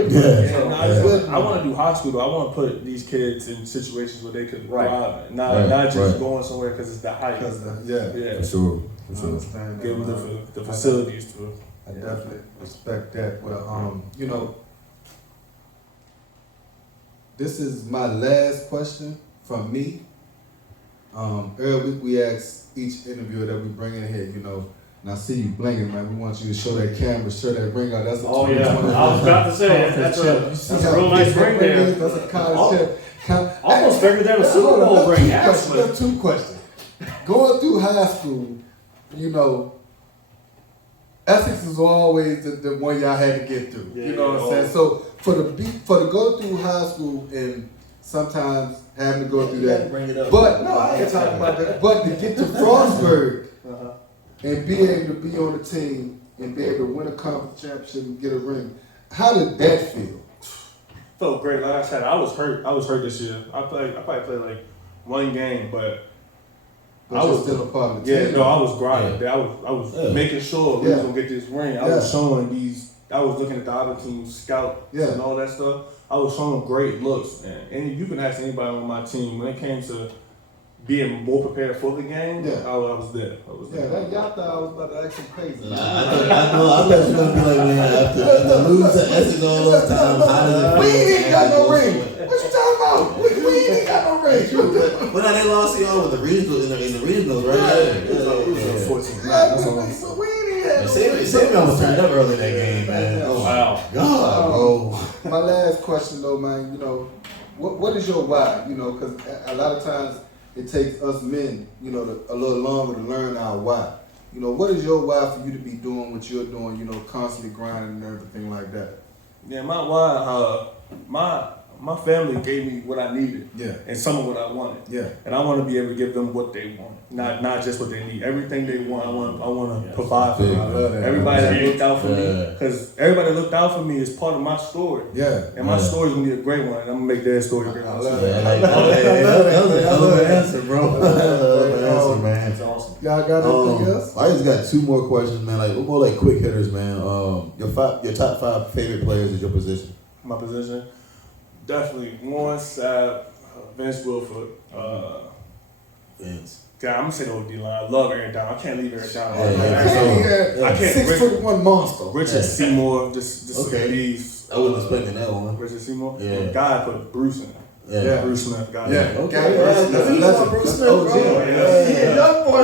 I want to do high school though. I want to put these kids in situations where they could thrive, Right. not just Right. going somewhere because it's the height. For sure. I understand that. Give them the facilities to. I definitely respect that. Well, this is my last question from me. Every week we ask each interviewer that we bring in here, and I see you blinking, man. We want you to show that camera, show that ring out. That's a I was about to say that's a real nice ring there. That's a college chip. Almost bigger than a Super Bowl ring, actually. That's two questions. Going through high school, Essex is always the one y'all had to get through. You know what I'm saying? So for to go through high school and sometimes having to go through that. Bring it up. But no, I ain't talking about that. But to get to Frostburg and be able to be on the team and be able to win a conference championship and get a ring, how did that feel? Felt great. Like I said, I was hurt this year. I probably played like one game, but I was still a part of the team. I was grinding. I was making sure we was gonna get this ring. I was showing I was looking at the other team's scout and all that stuff. I was showing great looks, and you can ask anybody on my team when it came to being more prepared for the game. I was there. Y'all thought I was about to act some crazy. I thought you were gonna be like, man, after lose to Essex all those times, how does it feel? We ain't got no ring. What you talking about? We ain't got no ring. But now they lost y'all with the regionals in the regionals, right? So we ain't had no ring. Sammy almost turned up early in that game, man. Oh Wow. God, bro. My last question though, man, what is your why? Because a lot of times it takes us men, a little longer to learn our why. What is your why for you to be doing what you're doing, constantly grinding and everything like that? Yeah, my why, my family gave me what I needed, and some of what I wanted, and I want to be able to give them what they want, not just what they need. Everything they want, I want to provide for them. Everybody that looked out for me, because everybody that looked out for me is part of my story. And my story's gonna be a great one, and I'm gonna make their story a great one. I love that. That was a hell of an answer, bro. Answer, man. That's awesome. Y'all got anything else? I just got two more questions, man. Like more like quick hitters, man. Your top 5 favorite players is your position. My position. Definitely Warren Sapp, Vince Wilford. Vince. God, I'm gonna say the old D-line. I love Aaron Donald. I can't leave Aaron Donald. Yeah. I can't. 6'1" monster. Richard Seymour. Just these. I wasn't expecting that one. Richard Seymour. Yeah. God put Bruce in. Yeah. Bruce Smith. God. Okay. That's a legend. Bruce Smith, bro. Young boy,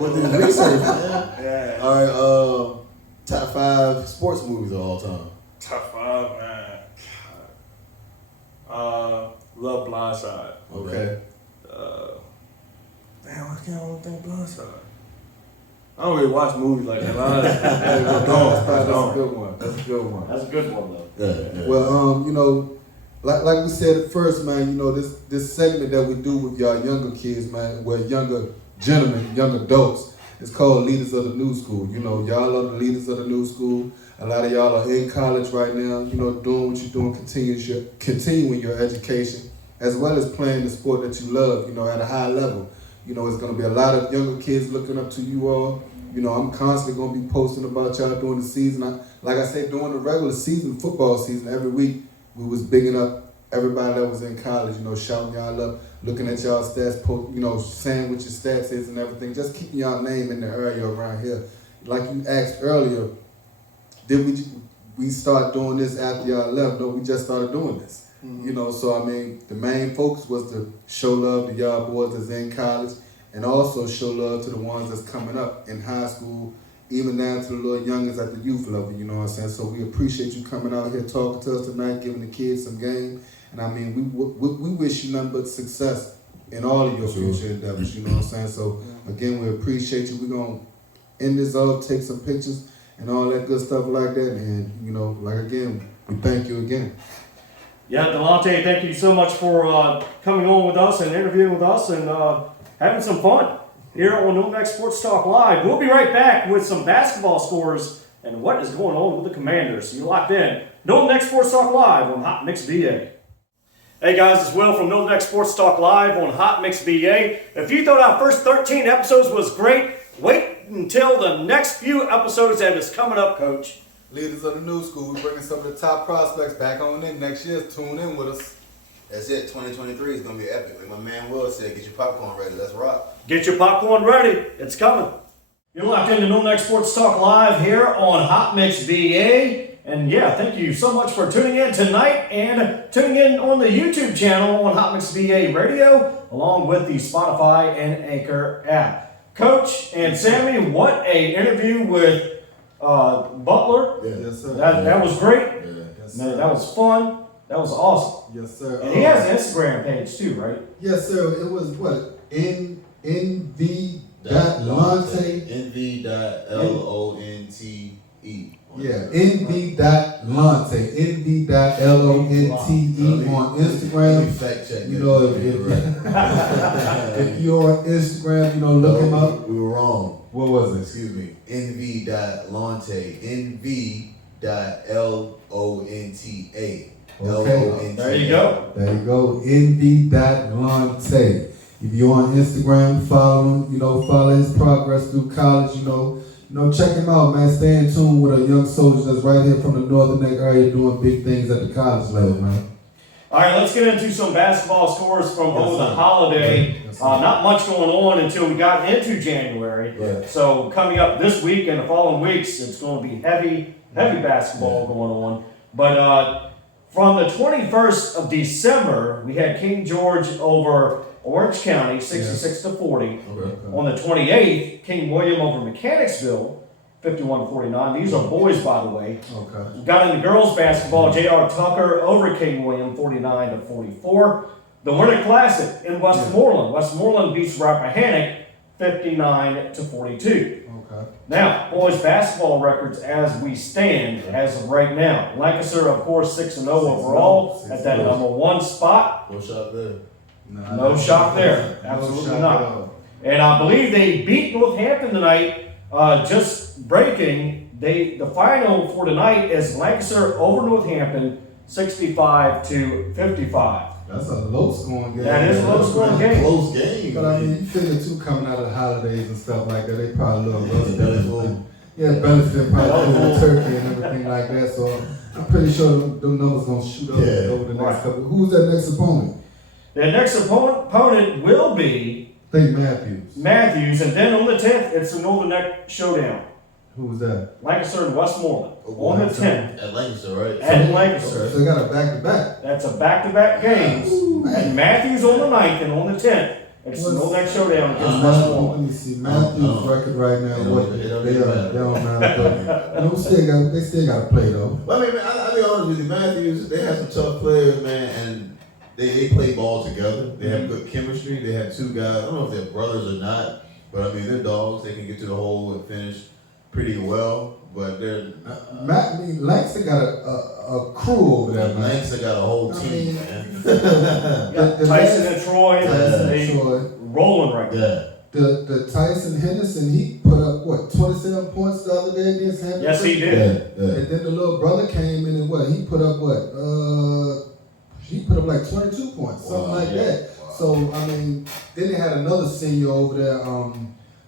With the research, man. Yeah. All right. Top 5 sports movies of all time. Top 5, man. Love Blindside. Okay. Damn, I can't think Blindside. I don't really watch movies like that. That's a good one. That's a good one, though. Yeah. Well, like we said at first, man, this segment that we do with y'all younger kids, man, where younger gentlemen, young adults, it's called Leaders of the New School. Y'all are the leaders of the new school. A lot of y'all are in college right now, doing what you're doing, continuing your education, as well as playing the sport that you love, at a high level. It's going to be a lot of younger kids looking up to you all. I'm constantly going to be posting about y'all during the season. Like I said, during the regular season, football season, every week, we was bigging up everybody that was in college, shouting y'all up, looking at y'all stats, saying what your stats is and everything, just keeping y'all name in the area around here. Like you asked earlier, did we start doing this after y'all left? No, we just started doing this. Mm-hmm. So I mean, the main focus was to show love to y'all boys that's in college, and also show love to the ones that's coming up in high school, even down to the little youngins at the youth level, you know what I'm saying? So we appreciate you coming out here talking to us tonight, giving the kids some game. And I mean, we wish you nothing but success in all of your future endeavors, you know what I'm saying? So again, we appreciate you. We're going to end this off, take some pictures and all that good stuff like that. And, like again, we thank you again. Yeah, Delonta, thank you so much for coming on with us and interviewing with us and having some fun here on NNK Sports Talk Live. We'll be right back with some basketball scores and what is going on with the Commanders. So you're locked in. NNK Sports Talk Live on Hot Mix BA. Hey guys, it's Will from NNK Sports Talk Live on Hot Mix BA. If you thought our first 13 episodes was great, wait until the next few episodes that is coming up, Coach. Leaders of the new school, we're bringing some of the top prospects back on in next year. Tune in with us. That's it. 2023 is going to be epic. Like my man Willz said, get your popcorn ready. Let's rock. Get your popcorn ready. It's coming. You're locked into NNK Sports Talk Live here on Hot Mix BA. And yeah, thank you so much for tuning in tonight and tuning in on the YouTube channel on Hot Mix BA Radio, along with the Spotify and Anchor app. Coach and Sammy, what a interview with Butler. Yeah. Yes, sir. That was great. Yeah. Yes, sir. That was fun. That was awesome. Yes, sir. And he has an Instagram page too, right? Yes, sir. It was what? NV.Lonte. NV.LONTE. Yeah, NV.Lonte. NV.LONTE on Instagram. Fact check. If you're on Instagram, look him up. We were wrong. What was it? Excuse me. NV.Lonte. NV.LONTA. Okay. There you go. There you go. NV.Lonte. If you're on Instagram, follow him, follow his progress through college, check him out, man. Stay in tune with a young soldier that's right here from the Northern Neck area doing big things at the college level, man. All right, let's get into some basketball scores from over the holiday. Not much going on until we got into January. Yeah. So coming up this week and the following weeks, it's going to be heavy basketball going on. But from the 21st of December, we had King George over Orange County, 66-40. Okay. On the 28th, King William over Mechanicsville, 51-49. These are boys, by the way. Okay. We got into girls basketball, J.R. Tucker over King William, 49-44. The Winter Classic in Westmoreland. Westmoreland beats Rappahannock, 59-42. Okay. Now, boys basketball records as we stand as of right now. Lancaster, of course, 6-0 overall at that number one spot. No shot there. No shock there. Absolutely shock not. And I believe they beat Northampton tonight. Just breaking, the final for tonight is Lancaster over Northampton, 65-55. That's a low scoring game. That is a low scoring game. Close game. But I mean, you figure too, coming out of the holidays and stuff like that, they probably love Yeah, us. Yeah, benefit probably with turkey and everything like that. So I'm pretty sure them numbers gonna shoot up over the next couple. Who's that next opponent? Their next opponent will be I think Matthews. and then on the 10th, it's the Northern Neck Showdown. Who's that? Lancaster and Westmoreland on the 10th. At Lancaster, right? At Lancaster. So they got a back-to-back. That's a back-to-back games. And Matthews on the 9th and on the 10th. It's the Northern Neck Showdown against Let Westmoreland. me see Matthews' record right now. They don't matter. They still got to play though. Well, I mean, I'll be honest with you, Matthews, they have some tough players, man, and they play ball together. They have good chemistry. They have two guys. I don't know if they're brothers or not, but I mean, they're dogs. They can get to the hole and finish pretty well. But they're Lancaster got a crew over there, man. Lancaster got a whole team, man. Tyson and Troy, they rolling right now. Yeah. The Tyson Henderson, he put up 27 points the other day against Hampton? Yes, he did. Yeah. And then the little brother came in and he put up he put up like 22 points, something like that. Wow. So I mean, then they had another senior over there.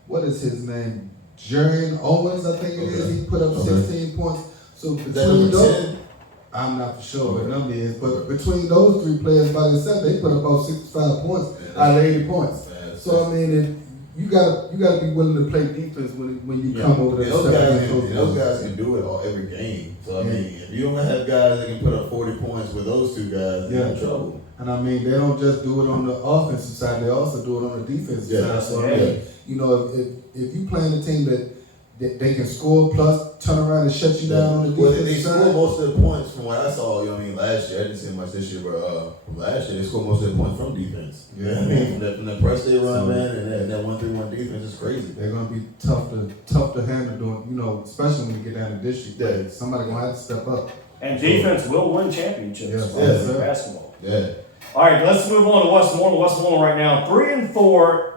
What is his name? Jerian Owens, I think it is. He put up 16 points. So is that number 10? I'm not for sure what the number is, but between those three players by themselves, they put up about 65 points out of 80 points. So I mean, you gotta be willing to play defense when you come over there. Those guys can do it every game. So I mean, if you don't have guys that can put up 40 points with those two guys, you're in trouble. And I mean, they don't just do it on the offensive side; they also do it on the defensive side. So I mean, you know, if you playing a team that they can score plus turn around and shut you down on the defensive side. They score most of the points from what I saw. You know what I mean? Last year, I didn't see much this year, but from last year, they scored most of the points from defense. Yeah, you know what I mean, from that press they run, man, and that 1-3-1 defense is crazy. They're gonna be tough to handle doing, you know, especially when you get down to district. Yeah. Somebody gonna have to step up. And defense will win championships in basketball. Yeah. All right, let's move on to Westmoreland. Westmoreland right now 3-4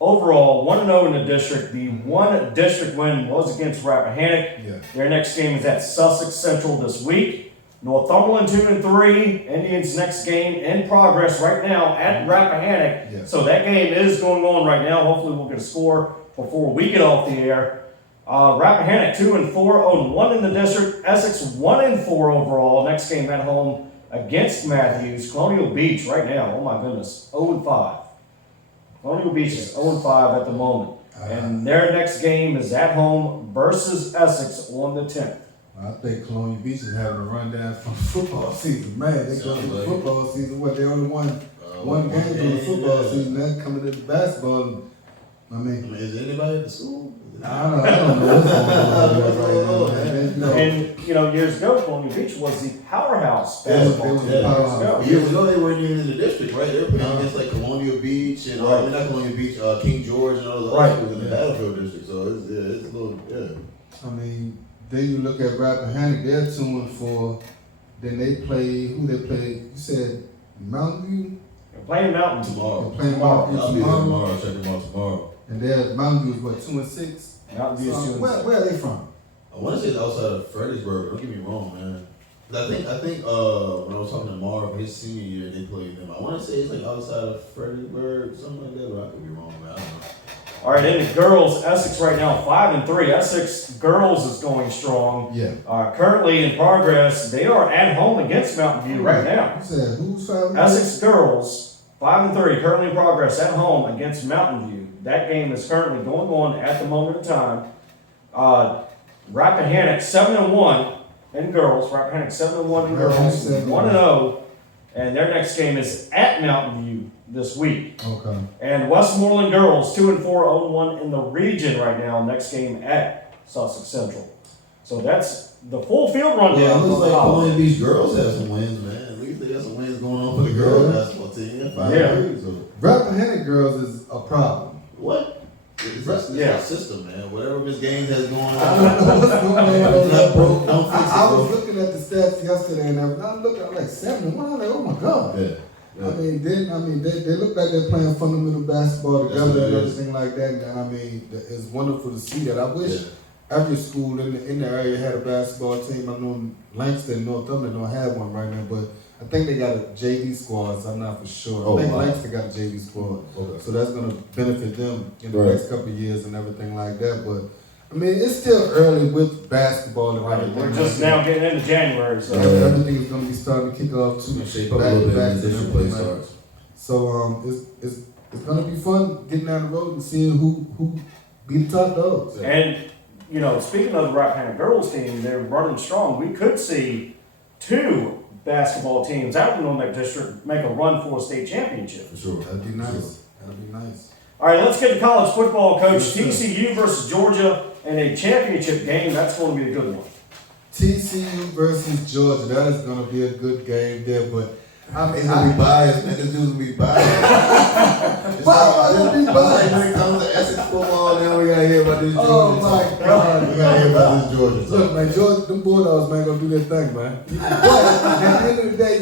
overall, 1-0 in the district. The one district win was against Rappahannock. Yeah. Their next game is at Sussex Central this week. Northumberland 2-3. Indians' next game in progress right now at Rappahannock. Yeah. So that game is going on right now. Hopefully we'll get a score before we get off the air. Rappahannock 2-4, 0-1 in the district. Essex 1-4 overall. Next game at home against Matthews. Colonial Beach right now, oh my goodness, 0-5. Colonial Beach is 0-5 at the moment. And their next game is at home versus Essex on the 10th. I think Colonial Beach is having a rundown from the football season. Man, they go through the football season. They only won one game through the football season. Then coming to the basketball. I mean, is anybody at the school? I don't know what's going on. And, you know, years ago, Colonial Beach was the powerhouse basketball team. Years ago, they weren't even in the district, right? They were playing against like Colonial Beach and not Colonial Beach, King George and all those other schools in the Battlefield district. So it's a little, I mean, then you look at Rappahannock, they're 2-4. Then they play, who they play? You said Mountain View? They're playing Mountain tomorrow. They're playing Mountain I'll be there tomorrow. Check them out tomorrow. And their Mountain View is what, 2-6? Mountain View is 2-6. Where are they from? I want to say it's outside of Fredericksburg. Don't get me wrong, man. I think when I was talking to Marv his senior year, they played them. I want to say it's like outside of Fredericksburg, something like that, but I could be wrong, man. I don't know. All right, in the girls, Essex right now 5-3. Essex girls is going strong. Yeah. Currently in progress, they are at home against Mountain View right now. You said who's 5-3? Essex girls 5-3, currently in progress at home against Mountain View. That game is currently going on at the moment of time. Rappahannock 7-1 in girls. Rappahannock 7-1 in girls. 1-0, and their next game is at Mountain View this week. Okay. And Westmoreland girls 2-4, 0-1 in the region right now. Next game at Sussex Central. So that's the full field rundown. Yeah, it looks like Colonial Beach girls have some wins, man. At least they got some wins going on for the girls basketball team. 5-3. So. Rappahannock girls is a problem. What? It's our system, man. Whatever Miss Gaines has going on. I don't know what's going on. Don't fix it, I was looking at the stats yesterday, and I'm looking at like 7-1. I'm like, oh my god. Yeah. I mean, they look like they're playing fundamental basketball together and everything like that. And I mean, it's wonderful to see that. I wish every school in the area had a basketball team. I know Langston and Northumberland don't have one right now, but I think they got a JV squad, so I'm not for sure. I think Langston got a JV squad, so that's going to benefit them in the next couple of years and everything like that. But I mean, it's still early with basketball and everything. We're just now getting into January, so everything is going to be starting to kick off too. Shape up a little bit as this play starts. So it's going to be fun getting down the road and seeing who be the top dogs. And you know, speaking of the Rappahannock girls team, they're running strong. We could see 2 basketball teams out in the Normac district make a run for a state championship. For sure. That'd be nice. That'd be nice. All right, let's get to college football, Coach. TCU versus Georgia in a championship game. That's going to be a good one. TCU versus Georgia. That is going to be a good game there, but I mean, it's going to be biased, man. This dude's going to be biased. Why would it be biased? When it comes to Essex football, now we got to hear about this Georgia. Oh, my God. We got to hear about this Georgia. Look, man, Georgia, them Bulldogs, man, going to do their thing, man. But at the end of the day,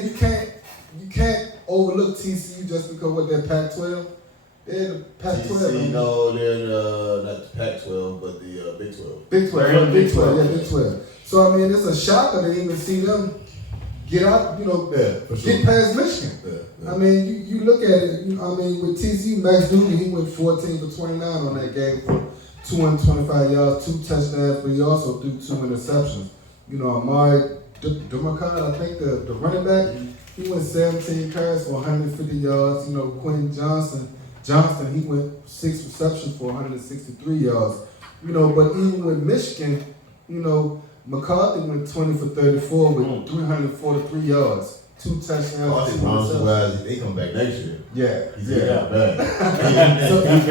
you can't overlook TCU just because what they're Pac-12. They're the Pac-12. TCU, no, they're not the Pac-12, but the Big 12. Big 12, Big 12, yeah, Big 12. So, I mean, it's a shocker to even see them get out, you know, get past Michigan. I mean, you look at it, I mean, with TCU, Max Duggan, he went 14 for 29 on that game for 225 yards, 2 touchdowns, but he also threw 2 interceptions. You know, Amari Democrat, I think the running back, he went 17 carries for 150 yards. You know, Quentin Johnston, he went 6 receptions for 163 yards. You know, but even with Michigan, you know, McCarthy went 20 for 34 with 343 yards. 2 touchdowns. I think guys, they come back next year. Yeah. He's back. So he's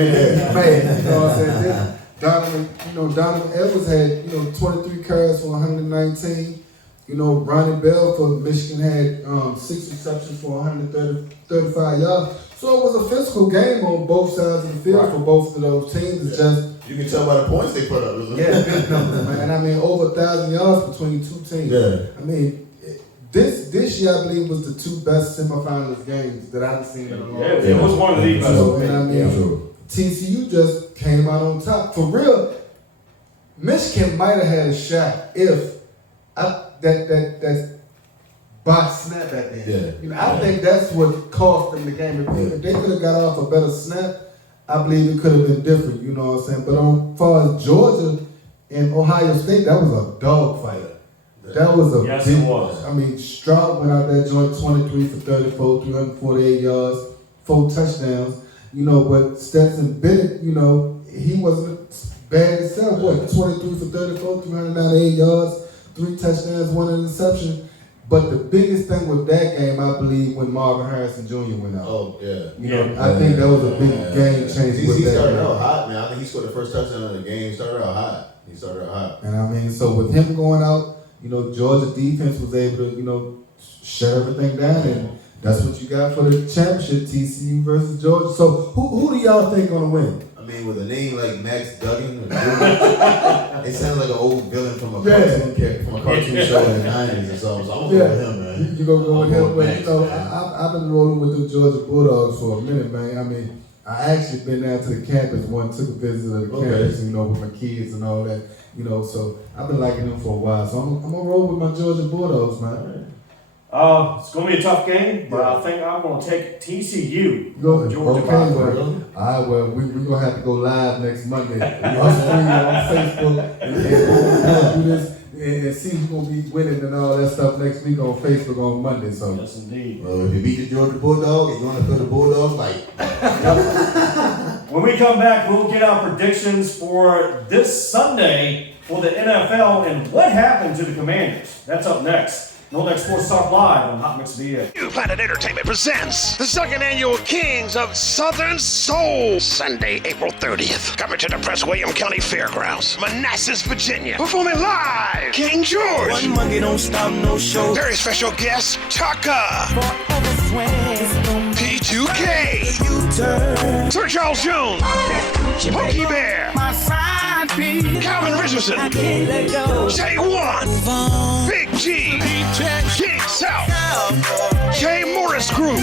mad, you know what I'm saying? Then Donovan Edwards had, 23 carries for 119. You know, Ronnie Bell for Michigan had 6 receptions for 135 yards. So it was a physical game on both sides of the field for both of those teams. It's just you can tell by the points they put up. big numbers, man. I mean, over 1,000 yards between 2 teams. Yeah. I mean, this year I believe was the 2 best semifinals games that I've seen in a long time. Yeah, it was one of the best. And I mean, TCU just came out on top. For real, Michigan might have had a shot if that box snap at the end. Yeah. I think that's what cost them the game. If they could have got off a better snap, I believe it could have been different, you know what I'm saying? But as far as Georgia and Ohio State, that was a dogfight. That was a big it was. I mean, Stroud went out there, joined 23 for 34, 348 yards, 4 touchdowns, you know, but Stetson Bennett, you know, he wasn't bad himself. 23 for 34, 398 yards, 3 touchdowns, 1 interception. But the biggest thing with that game, I believe, when Marvin Harrison Jr. went out. Oh, yeah. You know, I think that was a big game changer. He started out hot, man. I think he scored the first touchdown of the game. He started out hot. And I mean, so with him going out, you know, Georgia defense was able to, you know, shut everything down, and that's what you got for the championship, TCU versus Georgia. So who do y'all think gonna win? I mean, with a name like Max Duggan, it sounds like an old villain from a cartoon show in the 90s or something. So I'm gonna go with him, man. You gonna go with him, but Max, you know, I've been rolling with the Georgia Bulldogs for a minute, man. I mean, I actually been down to the campus took a visit of the campus, you know, with my kids and all that, you know. So I've been liking them for a while. So I'm gonna roll with my Georgia Bulldogs, man. It's going to be a tough game, but I think I'm going to take TCU. Georgia by 3. All right, well, we're going to have to go live next Monday. Us three on Facebook and do this and see who's going to be winning and all that stuff next week on Facebook on Monday. So. Yes, indeed. Well, if you beat the Georgia Bulldogs, you want to feel the Bulldogs fight. When we come back, we'll get our predictions for this Sunday for the NFL and what happened to the Commanders. That's up next. NNK Sports Talk Live on Hot Mix VA. New Planet Entertainment presents the 2nd Annual Kings of Southern Soul, Sunday, April 30th. Coming to the Prince William County Fairgrounds, Manassas, Virginia. Performing live, King George. One monkey don't stop no show. Very special guest, Chaka. P2K. Sir Charles Jones. Pokey Bear. Calvin Richardson. J1. Big G. King South. Jay Morris Group.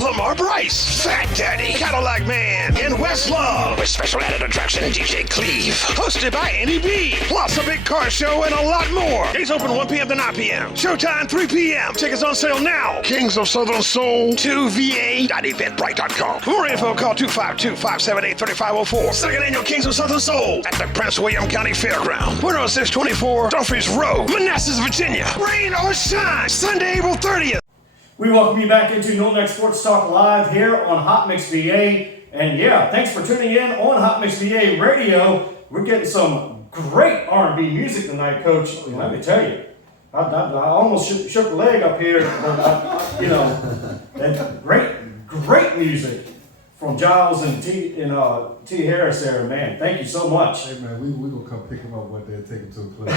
Lamar Bryce. Fat Daddy. Cadillac Man. And Westlove. With special added attraction DJ Cleve. Hosted by Andy B. Plus a big car show and a lot more. Gates open 1 p.m. to 9 p.m. Showtime 3 p.m. Tickets on sale now. Kings of Southern Soul 2va.eventbrite.com. For more info, call 252-578-3504. 2nd Annual Kings of Southern Soul at the Prince William County Fairground. 10624 Dumfries Road, Manassas, Virginia. Rain or shine, Sunday, April 30th. We welcome you back into NNK Sports Talk Live here on Hot Mix VA. And yeah, thanks for tuning in on Hot Mix VA Radio. We're getting some great R&B music tonight, Coach. Let me tell you, I almost shook a leg up here. But that great music from Giles and T Harris there, man. Thank you so much. Hey man, we gonna come pick him up one day and take him to a club.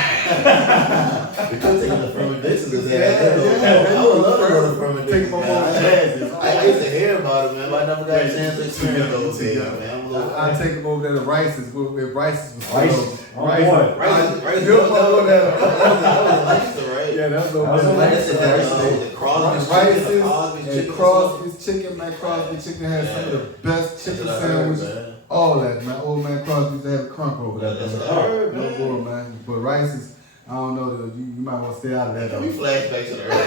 We could take him to Furman Dixon's. I would love to go to Furman Dixon's. I used to hear about it, man, but I never got a chance to experience those things, man. I'll take him over there to Rice's. If Rice's was Rice's. Rice. Yeah, that was over there. Crosby's chicken, man. Crosby chicken has some of the best chicken sandwiches. All that, man. Old man Crosby used to have a crunk over that. No more, man. But Rice's, I don't know. You might want to stay out of that. We flashback to the early.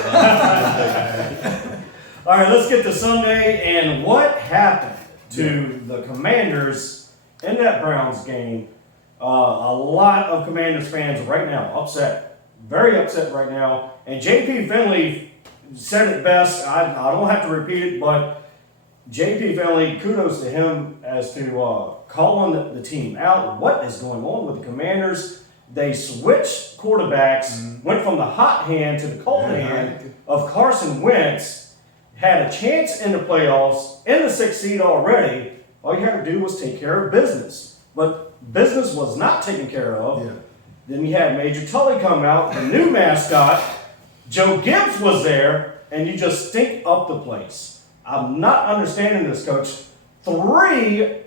All right, let's get to Sunday and what happened to the Commanders in that Browns game. A lot of Commanders fans right now upset. very upset right now. And JP Finley said it best. I don't have to repeat it, but JP Finley, kudos to him as to calling the team out. What is going on with the Commanders? They switched quarterbacks, went from the hot hand to the cold hand of Carson Wentz, had a chance in the playoffs, in the 6th seed already. All you had to do was take care of business. But business was not taken care of. Yeah. Then you had Major Tully come out, the new mascot. Joe Gibbs was there, and you just stink up the place. I'm not understanding this, Coach. 3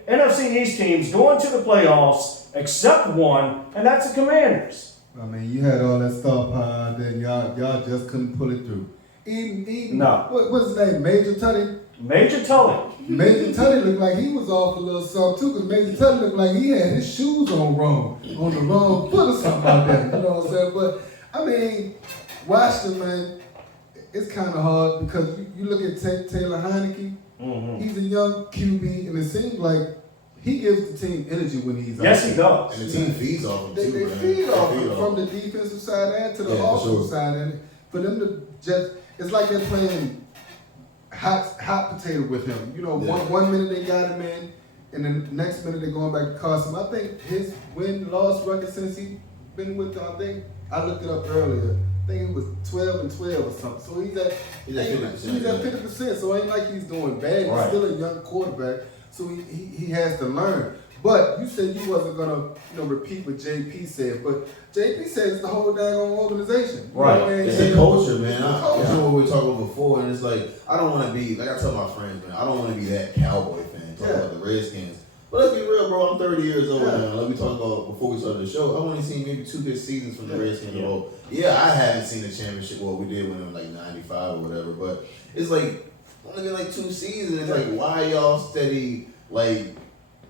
NFC East teams going to the playoffs, except one, and that's the Commanders. I mean, you had all that star power out there, and y'all just couldn't pull it through. Even No. What's his name? Major Tully? Major Tully. Major Tully looked like he was off a little something too, because Major Tully looked like he had his shoes on the wrong foot or something like that. You know what I'm saying? But I mean, Washington, man, it's kind of hard because you look at Taylor Heineke. Mm-hmm. He's a young QB, and it seems like he gives the team energy when he's out. Yes, he does. And the team feeds off him too, They man. feed off him from the defensive side and to the offensive side, and for them to just, it's like they're playing hot potato with him. You know, one minute they got him in, and then the next minute they're going back to cost him. I think his win-loss record since he been with them, I think I looked it up earlier. I think it was 12-12 or something. So he's at 50%. So it ain't like he's doing bad. He's still a young quarterback. So he has to learn. But you said you wasn't gonna repeat what JP said. But JP said it's the whole daggone organization. Right. You know, It's the culture, man. You know what we were talking about before, and it's like I don't want to be like I tell my friends, man. I don't want to be that Cowboy fan talking about the Redskins. But let's be real, bro. I'm 30 years old now. Like we talked about before we started the show. I've only seen maybe 2 good seasons from the Redskins. Yeah, I haven't seen the championship. Well, we did when it was like 95 or whatever. But it's like only been like 2 seasons. It's like why y'all steady like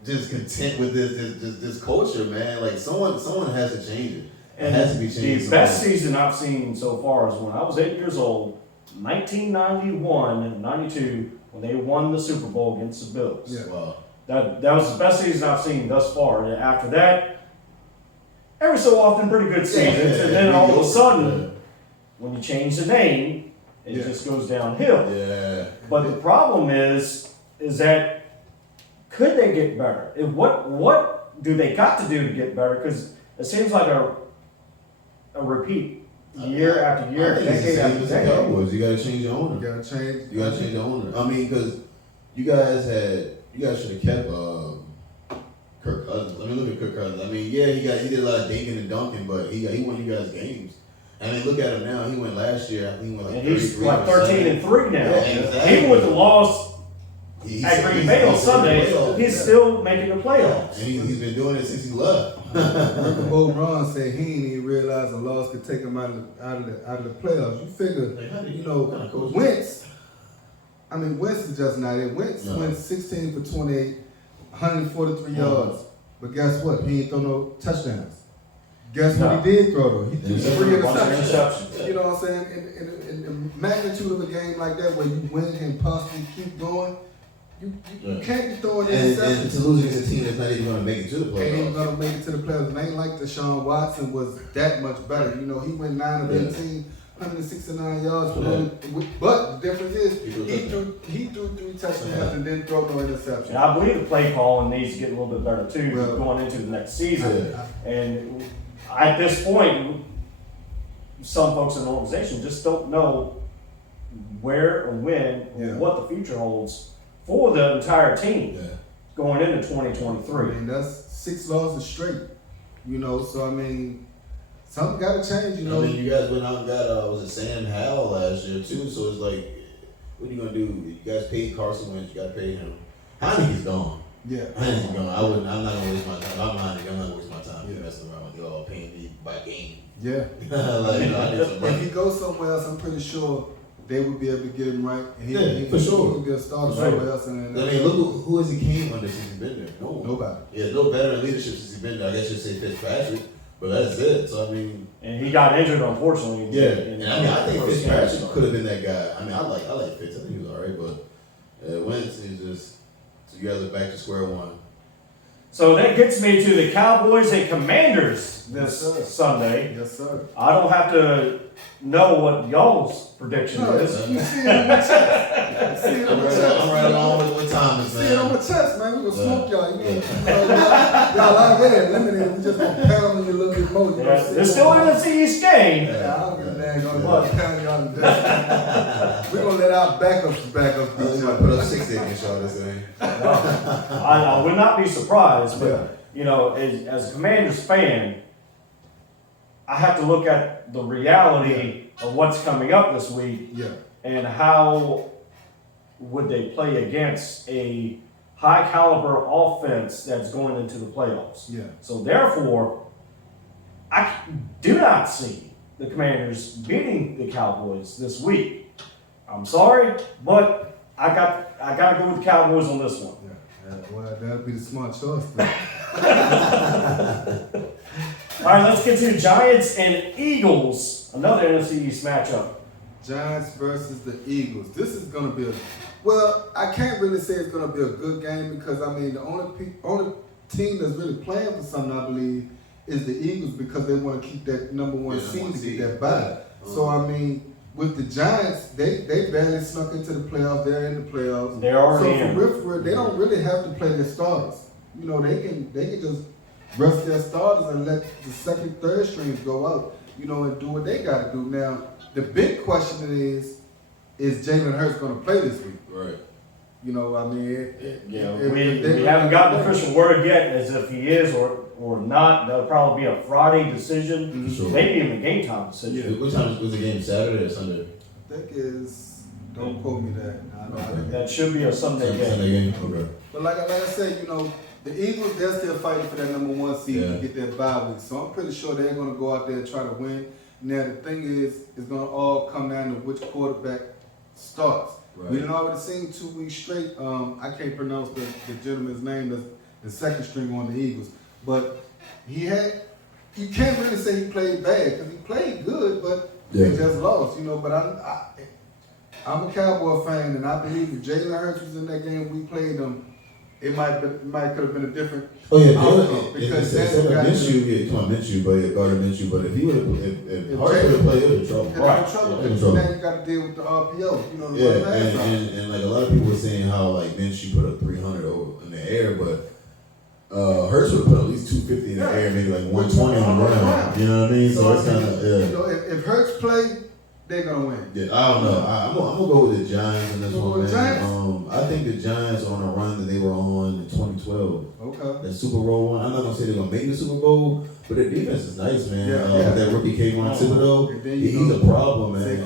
just content with this culture, man? Like someone has to change it. It has to be changed. The best season I've seen so far is when I was 8 years old, 1991 and 92, when they won the Super Bowl against the Bills. Yeah. Wow. That was the best season I've seen thus far. And after that, every so often pretty good seasons. And then all of a sudden, when you change the name, it just goes downhill. Yeah. But the problem is that could they get better? What do they got to do to get better? Because it seems like a repeat year after year, decade after decade. Cowboys. You got to change your owner. You You got to change your owner. I mean, because you guys should have kept Kirk Cousins. I mean, look at Kirk Cousins. I mean, yeah, he did a lot of dinking and dunking, but he won you guys games. I mean, look at him now. He went last year. I think he went like 33%. He's like 13-3 now. Yeah, exactly. Even with the loss at Green Bay on Sunday, he's still making the playoffs. And he's been doing it since he left. Ron said he didn't even realize a loss could take him out of the playoffs. You figure, Wentz. I mean, Wentz is just not it. Wentz went 16 for 28, 143 yards. But guess what? He ain't throw no touchdowns. Guess what he did throw though? He threw 3 interceptions. You know what I'm saying? In the magnitude of a game like that where you win and possibly keep going, you can't be throwing interceptions. And to lose against a team that's not even going to make it to the playoffs. Ain't even going to make it to the playoffs. It ain't like Deshaun Watson was that much better. You know, he went 9 of 18. 169 yards, but the difference is he threw 3 touchdowns and didn't throw no interceptions. And I believe the play calling needs to get a little bit better too going into the next season. And at this point, some folks in the organization just don't know where or when or what the future holds for the entire team going into 2023. I mean, that's 6 losses straight. You know, so I mean, something got to change, you know. I mean, you guys went out and got, was it Sam Howell last year, too? So it's like, what are you going to do? You guys paid Carson Wentz, you got to pay him. Heineke's gone. Yeah. Heineke's gone. I'm not going to waste my time. I'm not going to waste my time messing around with y'all paying me by game. Yeah. I need some money. If he goes somewhere else, I'm pretty sure they would be able to get him right. And for sure. He would be a starter somewhere else. I mean, look who has he came under since he's been there? No one. Nobody. Yeah, no better in leadership since he's been there. I guess you'd say Fitzpatrick. But that's it. So, I mean. And he got injured, unfortunately. Yeah. And I think Fitzpatrick could have been that guy. I mean, I like Fitz. I think he was all right. But Wentz is just, so you guys are back to square one. So that gets me to the Cowboys and Commanders this Yes, sir. Sunday. Yes, sir. I don't have to know what y'all's prediction is. You see it on my chest. You see it on my chest. I'm right along with what Thomas, See it on my man. chest, man. We gonna smoke y'all. Y'all out there eliminated. We just gonna pound you a little bit more. You know what I'm saying? There's still an NFC East game. Yeah, I don't give a damn. Gonna pound y'all to death. We gonna let our backups beat You y'all. might put up 60 against y'all this thing. I would not be surprised, but Yeah. you know, as a Commanders fan, I have to look at the reality of what's coming up this week Yeah. and how would they play against a high caliber offense that's going into the playoffs. Yeah. So therefore, I do not see the Commanders beating the Cowboys this week. I'm sorry, but I got to go with the Cowboys on this one. Yeah. Well, that'll be the smart choice. Then. All right, let's get to Giants and Eagles, another NFC East matchup. Giants versus the Eagles. This is gonna be well, I can't really say it's gonna be a good game because I mean the only team that's really playing for something, I believe, is the Eagles because they want to keep that number one seed to get that bye. So I mean, with the Giants, they barely snuck into the playoffs. They're in the playoffs. They're already so in. for real, they don't really have to play their starters. You know, they can just rest their starters and let the second, third strings go out. You know, and do what they got to do. Now, the big question is Jalen Hurts going to play this week? Right. You know, I mean, We haven't gotten official word yet as if he is or not. That'll probably be a Friday decision, Sure. maybe even a game time decision. What time was the game? Saturday or Sunday? I think is don't quote me that. I know. That should be a Sunday game. Sunday game. Okay. But like I said, you know, the Eagles, they're still fighting for that number one seed to get that bye week. So I'm pretty sure they're going to go out there and try to win. Now, the thing is, it's going to all come down to which quarterback starts. Right. We done already seen 2 weeks straight. I can't pronounce the gentleman's name, the second string on the Eagles. But you can't really say he played bad because he played good, but they just lost, you know. But I'm a Cowboy fan, and I believe if Jalen Hurts was in that game we played them, it might could have been a different outcome. Because instead of Minshew, come on Minshew, but Gardner Minshew, but if he would have, if Hurts would have played, he would have trouble. Right. Now you got to deal with the RPO. You know, and like a lot of people were saying how like Minshew put up 300 over in the air, but Hurts would have put at least 250 in the air, maybe like 120 on the ground. You know what I mean? So it's kind of You know, if Hurts play, they're gonna win. Yeah, I don't know. I'm gonna go with the Giants in this one, man. Giants? I think the Giants on a run that they were on in 2012. Okay. That Super Bowl one. I'm not gonna say they're gonna make the Super Bowl, but their defense is nice, man. Yeah. That rookie K1 Thibodeau, he's a problem, man.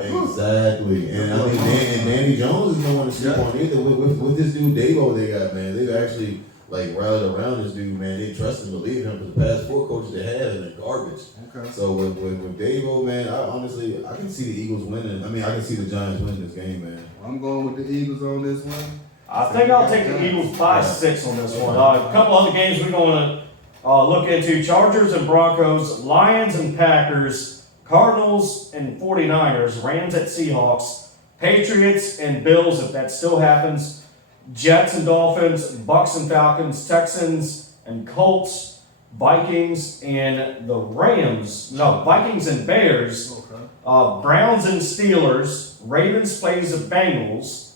Exactly. And I mean, Danny Jones is no one to sleep on either. With this dude Davo they got, man, they've actually like rallied around this dude, man. They trust and believe him because the past 4 coaches they had are garbage. Okay. So with Davo, man, I can see the Eagles winning. I mean, I can see the Giants winning this game, man. I'm going with the Eagles on this one. I think I'll take the Eagles 5-6 on this one. A couple other games we're going to look into: Chargers and Broncos, Lions and Packers, Cardinals and 49ers, Rams at Seahawks, Patriots and Bills, if that still happens, Jets and Dolphins, Bucks and Falcons, Texans and Colts, Vikings and the Rams. No, Vikings and Bears. Okay. Browns and Steelers. Ravens plays the Bengals.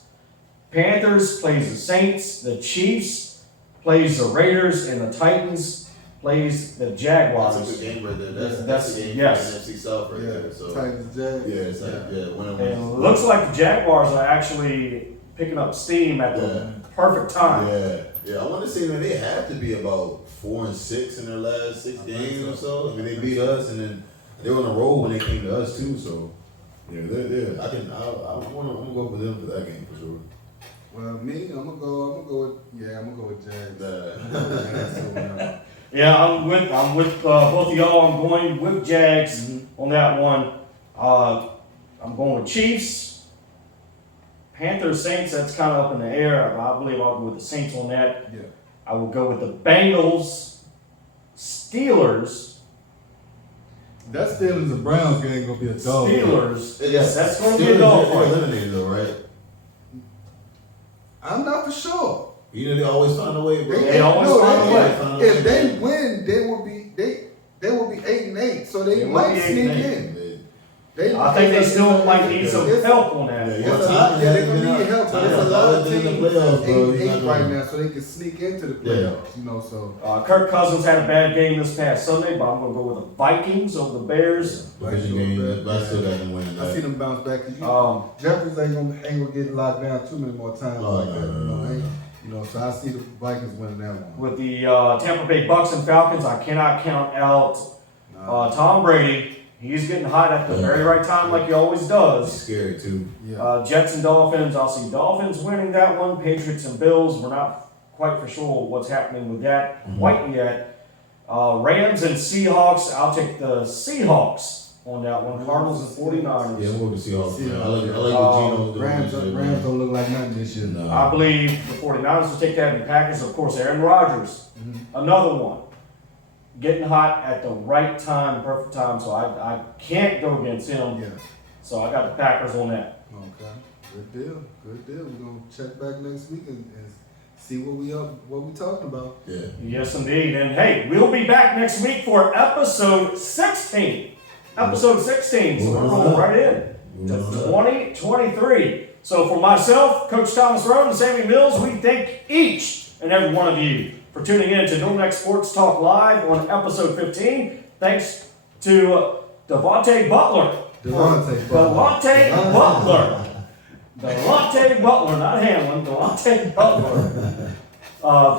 Panthers plays the Saints. The Chiefs plays the Raiders, and the Titans plays the Jaguars. That's a good game right there. That's the game yes. for the NFC South right there. So Titans, Jags. yeah, it's like And it looks like the Jaguars are actually picking up steam at the perfect time. Yeah. I want to say, man, they have to be about 4-6 in their last 6 games or so. I mean, they beat us, and then they were on a roll when they came to us too. So yeah, they're I'm gonna go for them for that game for sure. Well, me, I'm gonna go with Jags. Yeah, I'm with both of y'all. I'm going with Jags on that one. I'm going with Chiefs. Panthers, Saints, that's kind of up in the air. I believe I'll go with the Saints on that. Yeah. I will go with the Bengals, Steelers. That Steelers and Browns game gonna be a dog. Steelers. Yes, that's going to be a dog They're fight. eliminated though, right? I'm not for sure. You know, they always find a way, bro. They always find a way. If they win, they will be 8-8, so they might sneak in. I think they still might need some help on that. They're gonna need help, but there's a lot of teams in the playoffs, 8-8 right now, so they can sneak into the playoffs. You know, so Kirk Cousins had a bad game this past Sunday, but I'm gonna go with the Vikings over the Bears. I still got them winning. I see them bounce back because Jeffries ain't gonna get locked down too many more times like that. You know, so I see the Vikings winning that one. With the Tampa Bay Bucks and Falcons, I cannot count out Tom Brady. He's getting hot at the very right time, like he always does. He's scary too. Jets and Dolphins, I'll see Dolphins winning that one. Patriots and Bills, we're not quite for sure what's happening with that quite yet. Rams and Seahawks, I'll take the Seahawks on that one. Cardinals and 49ers. Yeah, we'll go to Seahawks. I like what Geno's doing. Rams don't look like nothing this year. No. I believe the 49ers will take that, and Packers, of course, Aaron Rodgers. Another one. Getting hot at the right time, perfect time, so I can't go against him. Yeah. So I got the Packers on that. Okay. Good deal. We're gonna check back next week and see what we talking about. Yeah. Yes, indeed. And hey, we'll be back next week for episode 16. Episode 16. So we're rolling right in to 2023. So for myself, Coach Thomas Roane, and Sammy Mills, we thank each and every one of you for tuning in to NNK Sports Talk Live on episode 15. Thanks to Delonta Butler. Delonta Butler, not Hamlin. Delonta Butler.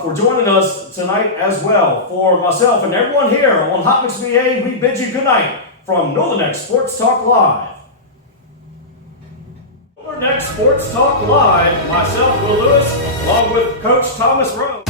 For joining us tonight as well. For myself and everyone here on Hot Mix VA, we bid you good night from NNK Sports Talk Live. NNK Sports Talk Live, myself, Will Lewis, along with Coach Thomas Roane.